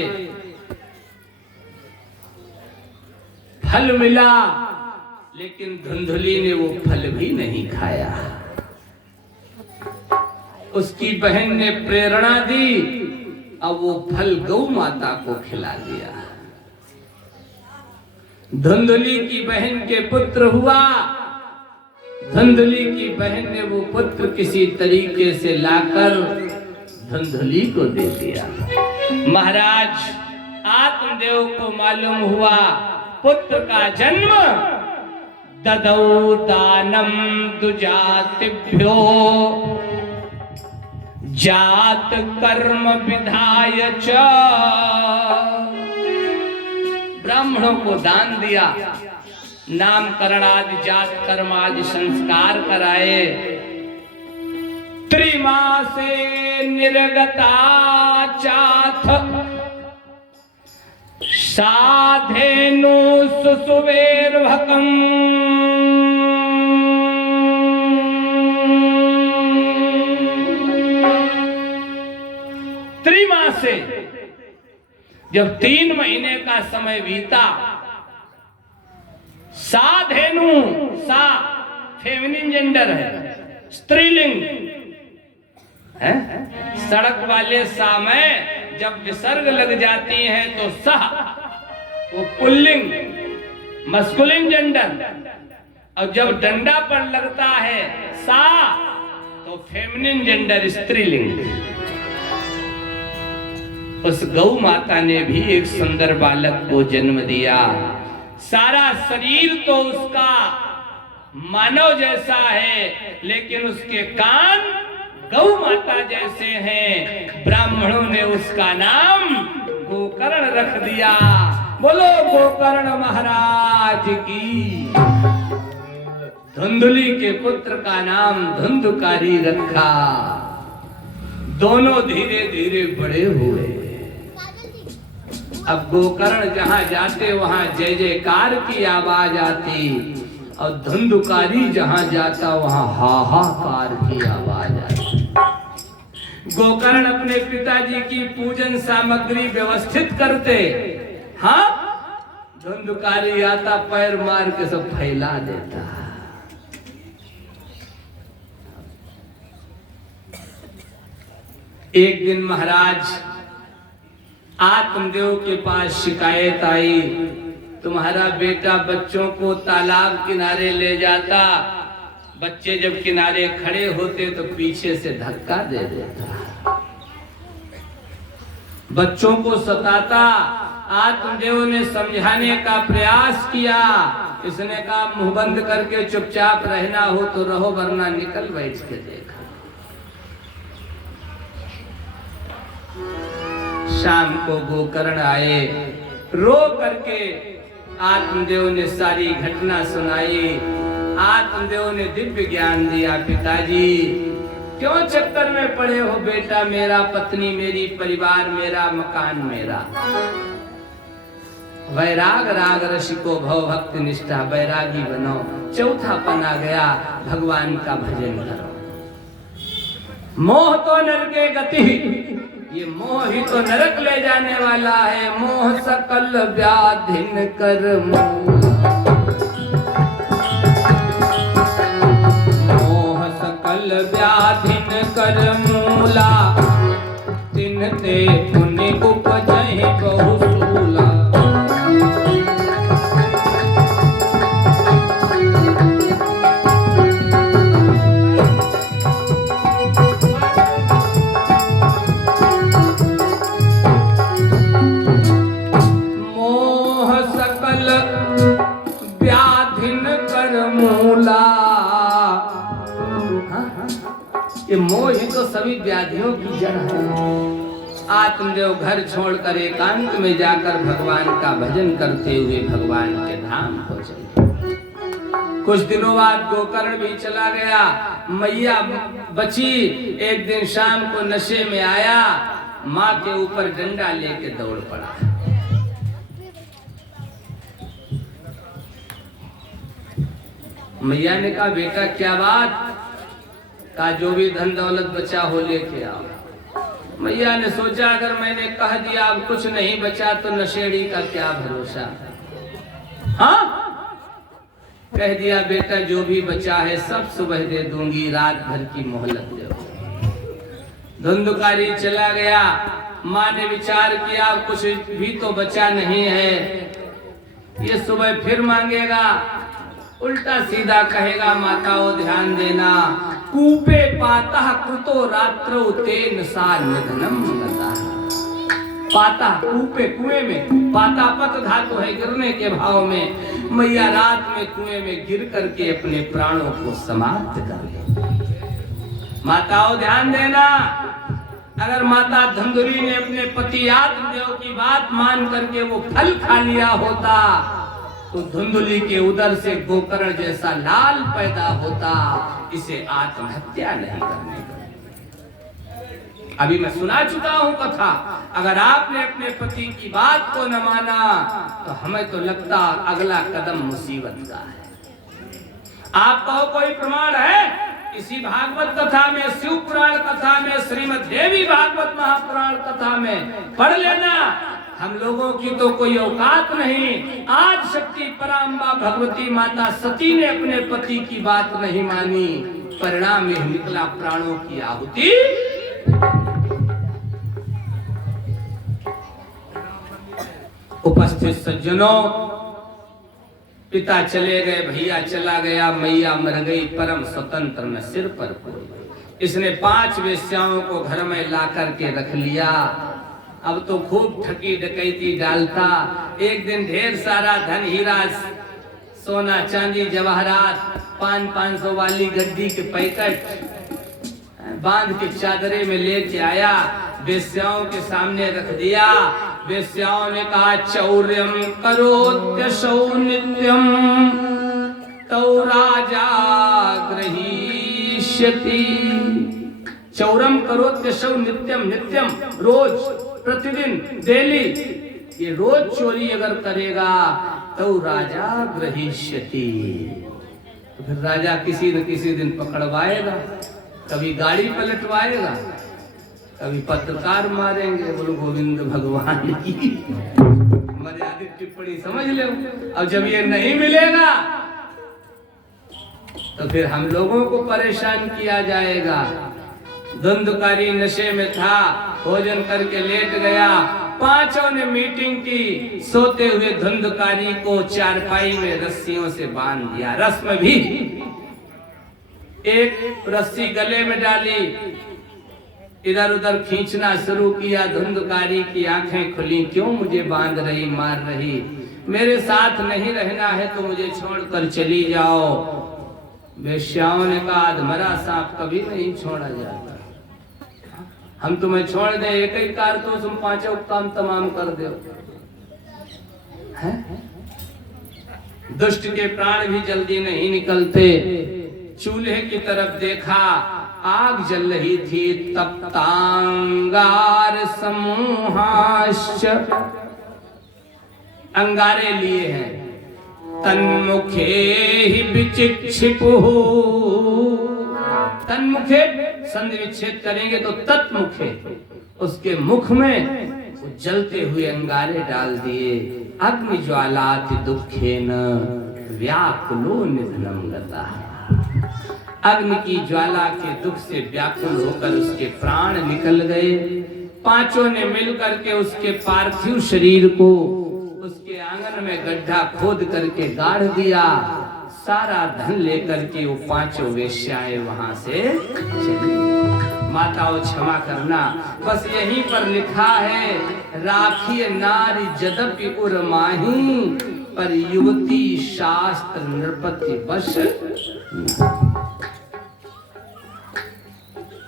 फल मिला, लेकिन धुंधुली ने वो फल भी नहीं खाया। उसकी बहन ने प्रेरणा दी, अब वो फल गौ माता को खिला दिया। धुंधुली की बहन के पुत्र हुआ, धुंधुली की बहन ने वो पुत्र किसी तरीके से लाकर धुंधुली को दे दिया। महाराज आत्मदेव को मालूम हुआ पुत्र का जन्म ददौ दानम दुजातिभ्यो जात कर्म विधाय च, ब्राह्मणों को दान दिया, नामकरण आदि जात कर्म आदि संस्कार कराए। त्रिमासे निर्गता चाथ साधेनु सुसुवेर्भकम्, त्रिमासे, जब 3 महीने का समय बीता, साधेनु, सा फेमिनिन जेंडर है, स्त्रीलिंग है। सड़क वाले सा में जब विसर्ग लग जाती हैं तो सह वो पुल्लिंग मस्कुलिन जेंडर, और जब डंडा पर लगता है सा तो फेमिनिन जेंडर स्त्रीलिंग। उस गौ माता ने भी एक सुंदर बालक को जन्म दिया। सारा शरीर तो उसका मानव जैसा है, लेकिन उसके कान गौ माता जैसे हैं। ब्राह्मणों ने उसका नाम गोकर्ण रख दिया। बोलो गोकर्ण महाराज की। धुंधुली के पुत्र का नाम धुंधुकारी रखा। दोनों धीरे धीरे बड़े हुए। अब गोकर्ण जहां जाते वहां जय जयकार की आवाज आती, और धुंधुकारी जहां जाता वहां हाहाकार की आवाज आती। गोकर्ण अपने पिताजी की पूजन सामग्री व्यवस्थित करते, हाँ, धुंधुकारी आता पैर मार के सब फैला देता। एक दिन महाराज आत्मदेव के पास शिकायत आई, तुम्हारा बेटा बच्चों को तालाब किनारे ले जाता, बच्चे जब किनारे खड़े होते तो पीछे से धक्का दे देता, बच्चों को सताता। आत्मदेव ने समझाने का प्रयास किया। इसने कहा मुंह बंद करके चुपचाप रहना हो तो रहो, वरना निकल बैठ के देखा। शाम को गोकर्ण आए, रो करके आत्मदेव ने सारी घटना सुनाई। आत्मदेव ने दिव्य ज्ञान दिया, पिताजी क्यों चक्कर में पड़े हो बेटा, मेरा पत्नी मेरी, परिवार मेरा, मकान मेरा। वैराग राग रसिको भव भक्ति निष्ठा, वैरागी बनो। चौथा पना गया, भगवान का भजन करो। मोह तो नरके गति, ये मोह ही तो नरक ले जाने वाला है। मोह सकल व्याधिन कर मोह सकल व्याधिन कर मूला, तिनते पुण्य उपजहि बहुसूला। ये मोह ही तो सभी व्याधियों की जड़ है। आत्मदेव घर छोड़कर एकांत में जाकर भगवान का भजन करते हुए भगवान के धाम पहुंचे। कुछ दिनों बाद गोकर्ण भी चला गया, मैया बची। एक दिन शाम को नशे में आया, माँ के ऊपर डंडा लेके दौड़ पड़ा। मैया ने कहा बेटा क्या बात, का जो भी धन दौलत बचा हो लेके आओ। मैया ने सोचा अगर मैंने कह दिया अब कुछ नहीं बचा तो नशेड़ी का क्या भरोसा। हाँ कह दिया बेटा जो भी बचा है सब सुबह दे दूंगी, रात भर की मोहलत दो। धुंधकारी चला गया। माँ ने विचार किया कुछ भी तो बचा नहीं है, ये सुबह फिर मांगेगा, उल्टा सीधा कहेगा माताओं ध्यान देना। कूपे पाता कृतो रात्रो तेन सा निधनम गता। पाता कूपे, कुएं में, पाता पत धातु है गिरने के भाव में। मैया रात में कुएं में गिर करके अपने प्राणों को समाप्त कर ले। माताओं ध्यान देना, अगर माता धंधुरी ने अपने पति आत्मदेव की बात मान करके वो फल खा लिया होता तो धुंधुली के उदर से गोकर्ण जैसा लाल पैदा होता। इसे आत्महत्या नहीं करने का। अभी मैं सुना चुका हूं कथा, अगर आपने अपने पति की बात को न माना तो हमें तो लगता अगला कदम मुसीबत का है। आपका कोई प्रमाण है? इसी भागवत कथा में, शिव पुराण कथा में, श्रीमद् देवी भागवत महापुराण कथा में पढ़ लेना। हम लोगों की तो कोई औकात नहीं। आज शक्ति पराम्बा भगवती माता सती ने अपने पति की बात नहीं मानी, परिणाम यह निकला प्राणों की आहुति। उपस्थित सज्जनों, पिता चले गए, भैया चला गया, मैया मर गई, परम स्वतंत्र न सिर पर कोई। इसने 5 वेश्याओं को घर में ला करके रख लिया। अब तो खूब ठगी डकैती डालता। एक दिन ढेर सारा धन हीरा सोना चांदी जवाहरात 500 वाली गद्दी के पैकेट बांध के चादरे में लेके आया, वेश्याओं के सामने रख दिया। वेश्याओं ने कहा चौर्यम करोत्यशौ नित्यम तौ राजा गृहीष्यति। चौरम करोत्यशौ नित्यम, नित्यम रोज, प्रतिदिन, डेली, ये रोज चोरी अगर करेगा तो राजा गृहीष्यति, तो फिर राजा किसी न किसी दिन पकड़वाएगा। कभी गाड़ी पलटवाएगा, कभी पत्रकार मारेंगे। बोलो गोविंद भगवान की मर्यादित टिप्पणी समझ लो। अब जब ये नहीं मिलेगा तो फिर हम लोगों को परेशान किया जाएगा। धुंधकारी नशे में था, भोजन करके लेट गया। 5 ने मीटिंग की, सोते हुए धुंधकारी को चारपाई में रस्सियों से बांध दिया। रस्म भी एक रस्सी गले में डाली, इधर उधर खींचना शुरू किया। धुंधकारी की आंखें खुली, क्यों मुझे बांध रही, मार रही, मेरे साथ नहीं रहना है तो मुझे छोड़कर चली जाओ। वेश्याओं ने कहा अधमरा सांप कभी नहीं छोड़ा जाता। हम तुम्हें छोड़ दे एक ही कार तो तुम पांचों काम तमाम कर दो। दुष्ट के प्राण भी जल्दी नहीं निकलते। चूल्हे की तरफ देखा, आग जल रही थी। तप्तांगार समूहाश्च, अंगारे लिए हैं। तन्मुखे ही विचिक्षिपुः, तन्मुखे संधि विच्छेद करेंगे तो तत्मुखे, उसके मुख में जलते हुए अंगारे डाल दिए। अग्नि ज्वालाति दुखेन व्याकुलो निधनम गता, अग्नि की ज्वाला के दुख से व्याकुल होकर उसके प्राण निकल गए। पांचों ने मिलकर के उसके पार्थिव शरीर को उसके आंगन में गड्ढा खोद करके गाड़ दिया। सारा धन लेकर के वो पांचों वेश्याएं वहां से चली। माताओं क्षमा करना, बस यहीं पर लिखा है, राखिए नारी जदपि उर्माही, पर युवती शास्त्र नृपति वश।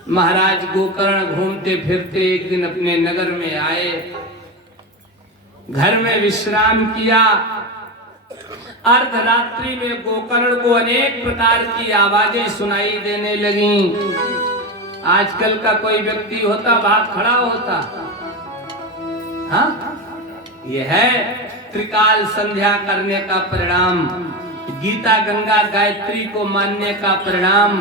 महाराज गोकर्ण घूमते फिरते एक दिन अपने नगर में आए, घर में विश्राम किया। अर्धरात्रि में गोकर्ण को अनेक प्रकार की आवाजें सुनाई देने लगीं। आजकल का कोई व्यक्ति होता भाग खड़ा होता। हाँ, यह है त्रिकाल संध्या करने का परिणाम, गीता गंगा गायत्री को मानने का परिणाम,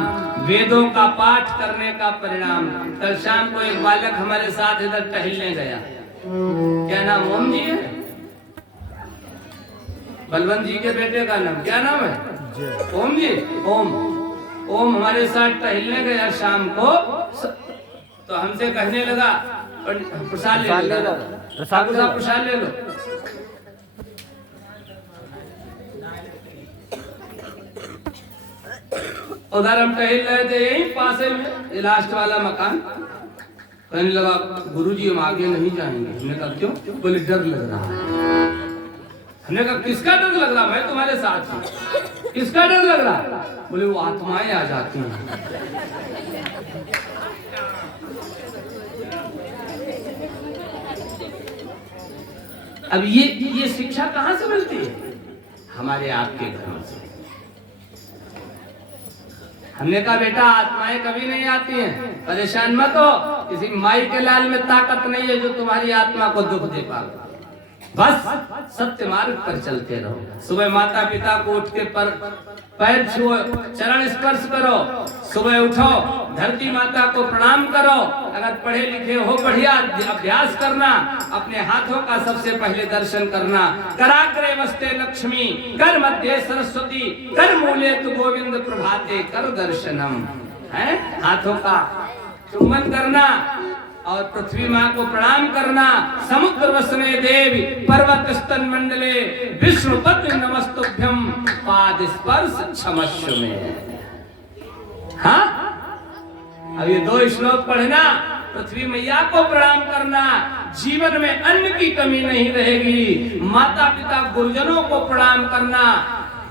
वेदों का पाठ करने का परिणाम। कल शाम को एक बालक हमारे साथ इधर टहलने गया। क्या नाम? ओम जी है। बलवंत जी के बेटे का नाम क्या नाम है? ओम जी। ओम हमारे साथ टहलने गया शाम को, तो हमसे कहने लगा प्रसाद ले लो, प्रसाद ले लो। उधर हम टहल रहे थे यहीं पास में लास्ट वाला मकान। कहने लगा गुरुजी हम आगे नहीं जाएंगे। हमने कहा क्यों? बोले डर लग रहा है। हमने कहा किसका डर लग रहा? मैं तुम्हारे साथ हूं। किसका डर लग रहा? बोले वो आत्माएं आ जाती हैं। अब ये शिक्षा कहां से मिलती है? हमारे आपके घरों से। हमने कहा बेटा आत्माएं कभी नहीं आती हैं, परेशान मत हो। किसी माई के लाल में ताकत नहीं है जो तुम्हारी आत्मा को दुख दे पाए। बस सत्य मार्ग पर चलते रहो। सुबह माता पिता को उठ के पैर छुओ, चरण स्पर्श करो। सुबह उठो, धरती माता को प्रणाम करो। अगर पढ़े लिखे हो बढ़िया अभ्यास करना। अपने हाथों का सबसे पहले दर्शन करना। कराग्रे वस्ते लक्ष्मी, कर मध्य सरस्वती, कर मूले तु गोविंद प्रभाते कर दर्शनम। है हाथों का चुम्बन करना और पृथ्वी माँ को प्रणाम करना। समुद्र वसने देवी पर्वत स्तन मंडले विष्णुपति नमस्तुभ्यम पाद स्पर्श क्षमस्व में। हाँ, अब ये 2 श्लोक पढ़ना। पृथ्वी मैया को प्रणाम करना, जीवन में अन्न की कमी नहीं रहेगी। माता पिता गुरुजनों को प्रणाम करना।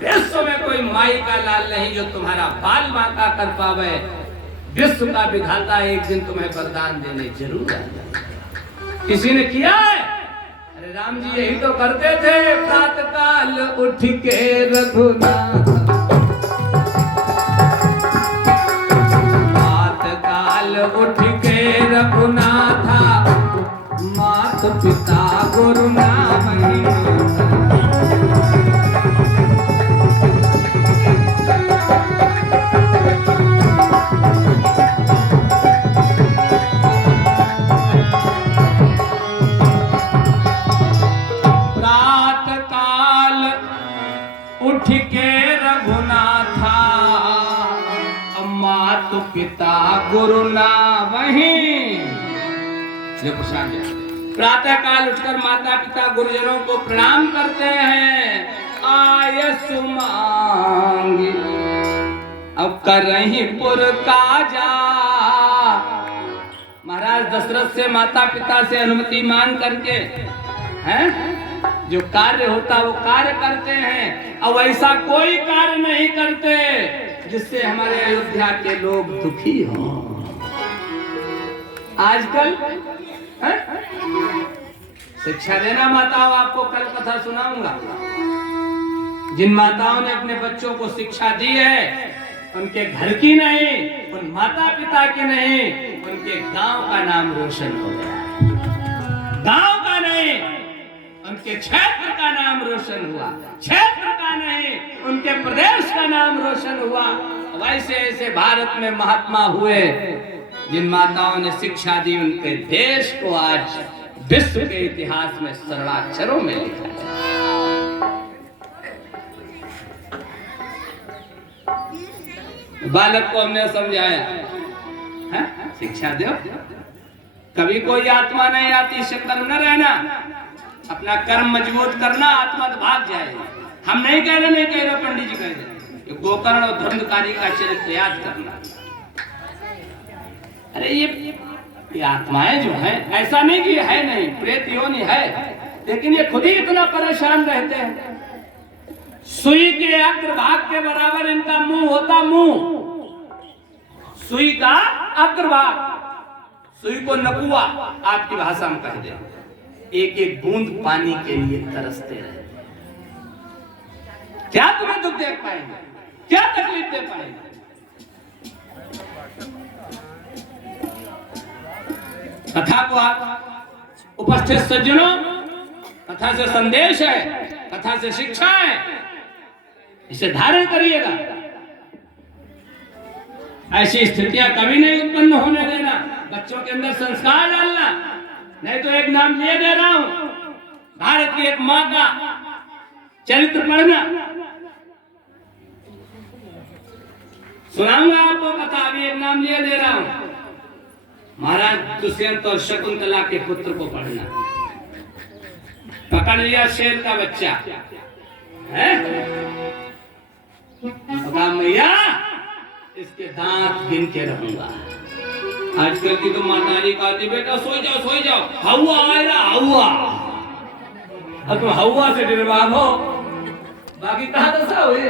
विश्व में कोई माई का लाल नहीं जो तुम्हारा बाल माता कर पावे। विश्व का विधाता एक दिन तुम्हें वरदान देने जरूर आएगा। किसी ने किया है? अरे राम जी यही तो करते थे। प्रातः काल उठ के रघुनाथ, प्रातः काल उठ के रघुनाथा, मात पिता गुरु नाम पिता गुरु ना वहीं। प्रातः काल उठकर माता पिता गुरुजनों को प्रणाम करते हैं। आयसु मांगी अब करहीं पुर काजा। महाराज दशरथ से माता पिता से अनुमति मांग करके हैं जो कार्य होता वो कार्य करते हैं। अब ऐसा कोई कार्य नहीं करते जिससे हमारे अयोध्या के लोग दुखी हों। आजकल शिक्षा देना माताओं, आपको कल कथा सुनाऊंगा। जिन माताओं ने अपने बच्चों को शिक्षा दी है, उनके घर की नहीं, उन माता पिता की नहीं, उनके गांव का नाम रोशन हो गया। गांव का नहीं, उनके क्षेत्र का नाम रोशन हुआ। क्षेत्र का नहीं, उनके प्रदेश का नाम रोशन हुआ। वैसे ऐसे भारत में महात्मा हुए जिन माताओं ने शिक्षा दी, उनके देश को आज विश्व के इतिहास में स्वर्णाक्षरों में लिखा है। बालक को हमने समझाया है? शिक्षा दो, कभी कोई आत्मा नहीं आती, संकल्प न रहना, अपना कर्म मजबूत करना, आत्मा तो भाग जाएगी। हम नहीं कह रहे पंडित जी कह रहे, गोकर्ण और धुंधकारी का चरित्र याद करना। अरे ये आत्माएं जो है, ऐसा नहीं कि है नहीं, प्रेत योनि है, लेकिन ये खुद ही इतना परेशान रहते हैं। सुई के अग्रभाग के बराबर इनका मुंह होता, मुंह सुई का अग्रभाग, सुई को नकुआ आपकी भाषा में कह दे। एक एक बूंद पानी के लिए तरसते रहे। क्या तुम्हें दुख देख पाएंगे, क्या तकलीफ दे पाएंगे? कथा को आप उपस्थित सज्जनों, कथा से संदेश है, कथा से शिक्षा है, इसे धारण करिएगा। ऐसी स्थितियां कभी नहीं उत्पन्न होने देना, बच्चों के अंदर संस्कार डालना। नहीं तो एक नाम लिए दे रहा हूं, भारत की एक मां का चरित्र पढ़ना, सुनाऊंगा आपको कथा। अभी एक नाम लिए दे रहा हूं, महाराज दुष्यंत और शकुंतला के पुत्र को पढ़ना। पकड़ लिया शेर का बच्चा है, मैया इसके दांत गिन के रहूंगा। आजकल की तो मातारी कहती, बेटा सो जाओ, हवा आएगा हवा। अब तुम हवा से डरवाओ, बाकी कहा दशा हुई।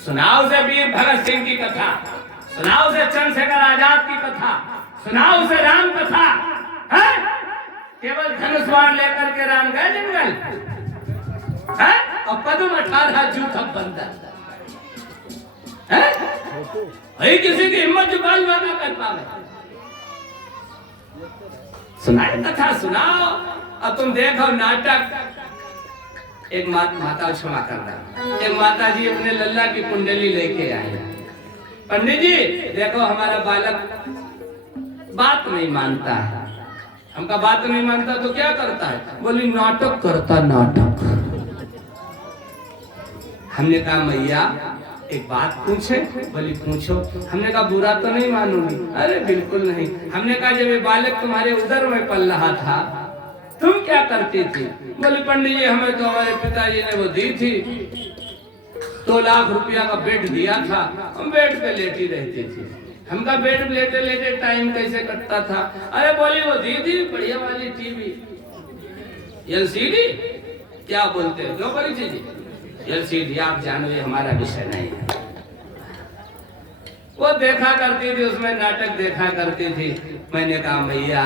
सुनाओ से वीर भगत सिंह की कथा, सुनाओ से चंद्रशेखर आजाद की कथा, सुनाओ से राम कथा है? केवल धनुष बाण लेकर के राम गए जंगल है, और पदम 18 जूथा बंदर है? किसी की हिम्मत जुबान ना कर पावे। सुनाए कथा, सुनाओ। अब तुम देखो नाटक, एक माता क्षमा करना, एक माता जी अपने लल्ला की कुंडली लेके आए। पंडित जी देखो हमारा बालक बात नहीं मानता है। हमका बात नहीं मानता तो क्या करता है? बोली नाटक करता, नाटक। हमने कहा मैया एक बात पूछे? बोली पूछो। हमने कहा बुरा तो नहीं मानूंगी। अरे बिल्कुल नहीं। हमने कहा जब ये बालक तुम्हारे उदर में पल रहा था तुम क्या करती थी? बोली पंडित जी हमें तो हमारे पिताजी ने वो दी थी, 2 लाख रुपया का बेड दिया था, हम बेड पे लेटी रहती थी। हमका बेड लेटे लेटे टाइम कैसे कटता था? अरे बोली वो दी थी बढ़िया वाली टीवी, एलसीडी क्या बोलते हो, क्यों बोली थी एलसीडी? आप जानो ये हमारा विषय नहीं है। वो देखा करती थी, उसमें नाटक देखा करती थी। मैंने कहा भैया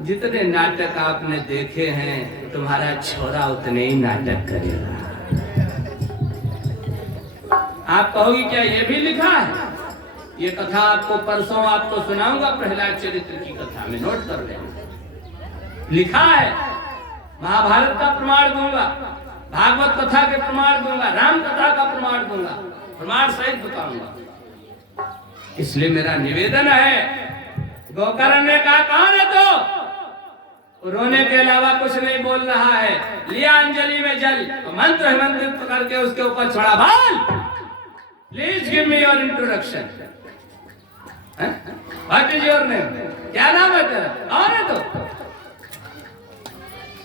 जितने नाटक आपने देखे हैं तुम्हारा छोरा उतने ही नाटक करेगा। आप कहोगी क्या ये भी लिखा है? ये कथा आपको परसों आपको सुनाऊंगा, प्रहलाद चरित्र की कथा में, नोट कर लेना। लिखा है, महाभारत का प्रमाण दूंगा, भागवत कथा के प्रमाण दूंगा, राम कथा का प्रमाण दूंगा, प्रमाण सहित बताऊंगा। इसलिए मेरा निवेदन है, गोकर्ण ने कहा कौन है तो? रोने के अलावा कुछ नहीं बोल रहा है। लिया अंजलि में जल, मंत्र मंत्रित करके उसके ऊपर छोड़ा। भाल please give me your introduction. What is your name? क्या नाम है तेरा? कौन है तो?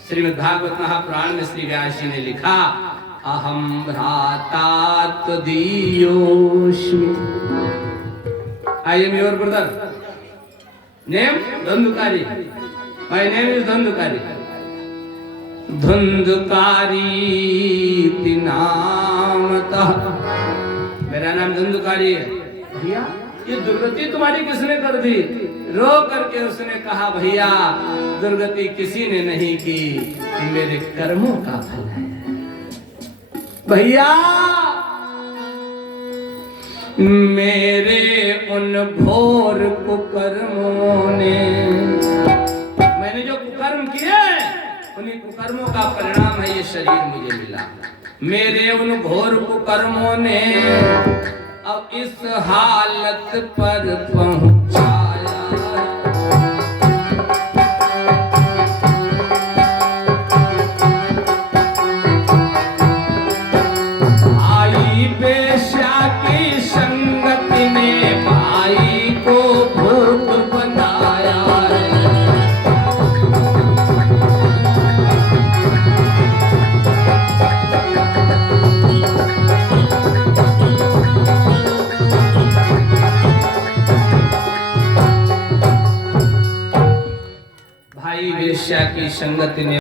श्रीमद् भागवत महापुराण में श्री व्यास जी ने लिखा, अहम भ्राता त्वदीयोऽस्मि। I am your brother. Name Dhundhukari. My name is Dhundhukari. Dhundhukari नामतः, मेरा नाम धुंधुकारी है। भैया ये दुर्गति तुम्हारी किसने कर दी? रो करके उसने कहा भैया दुर्गति किसी ने नहीं की, मेरे कर्मों का फल है भैया। मेरे उन घोर कुकर्मों ने, मैंने जो कुकर्म किए उन्हीं कुकर्मों का परिणाम है ये शरीर मुझे मिला। मेरे उन घोर कुकर्मों ने अब इस हालत पर पहुंचाया। आई बेश्या की संगत ने भाई को भूत बनाया है। भाई वेश्या की संगत ने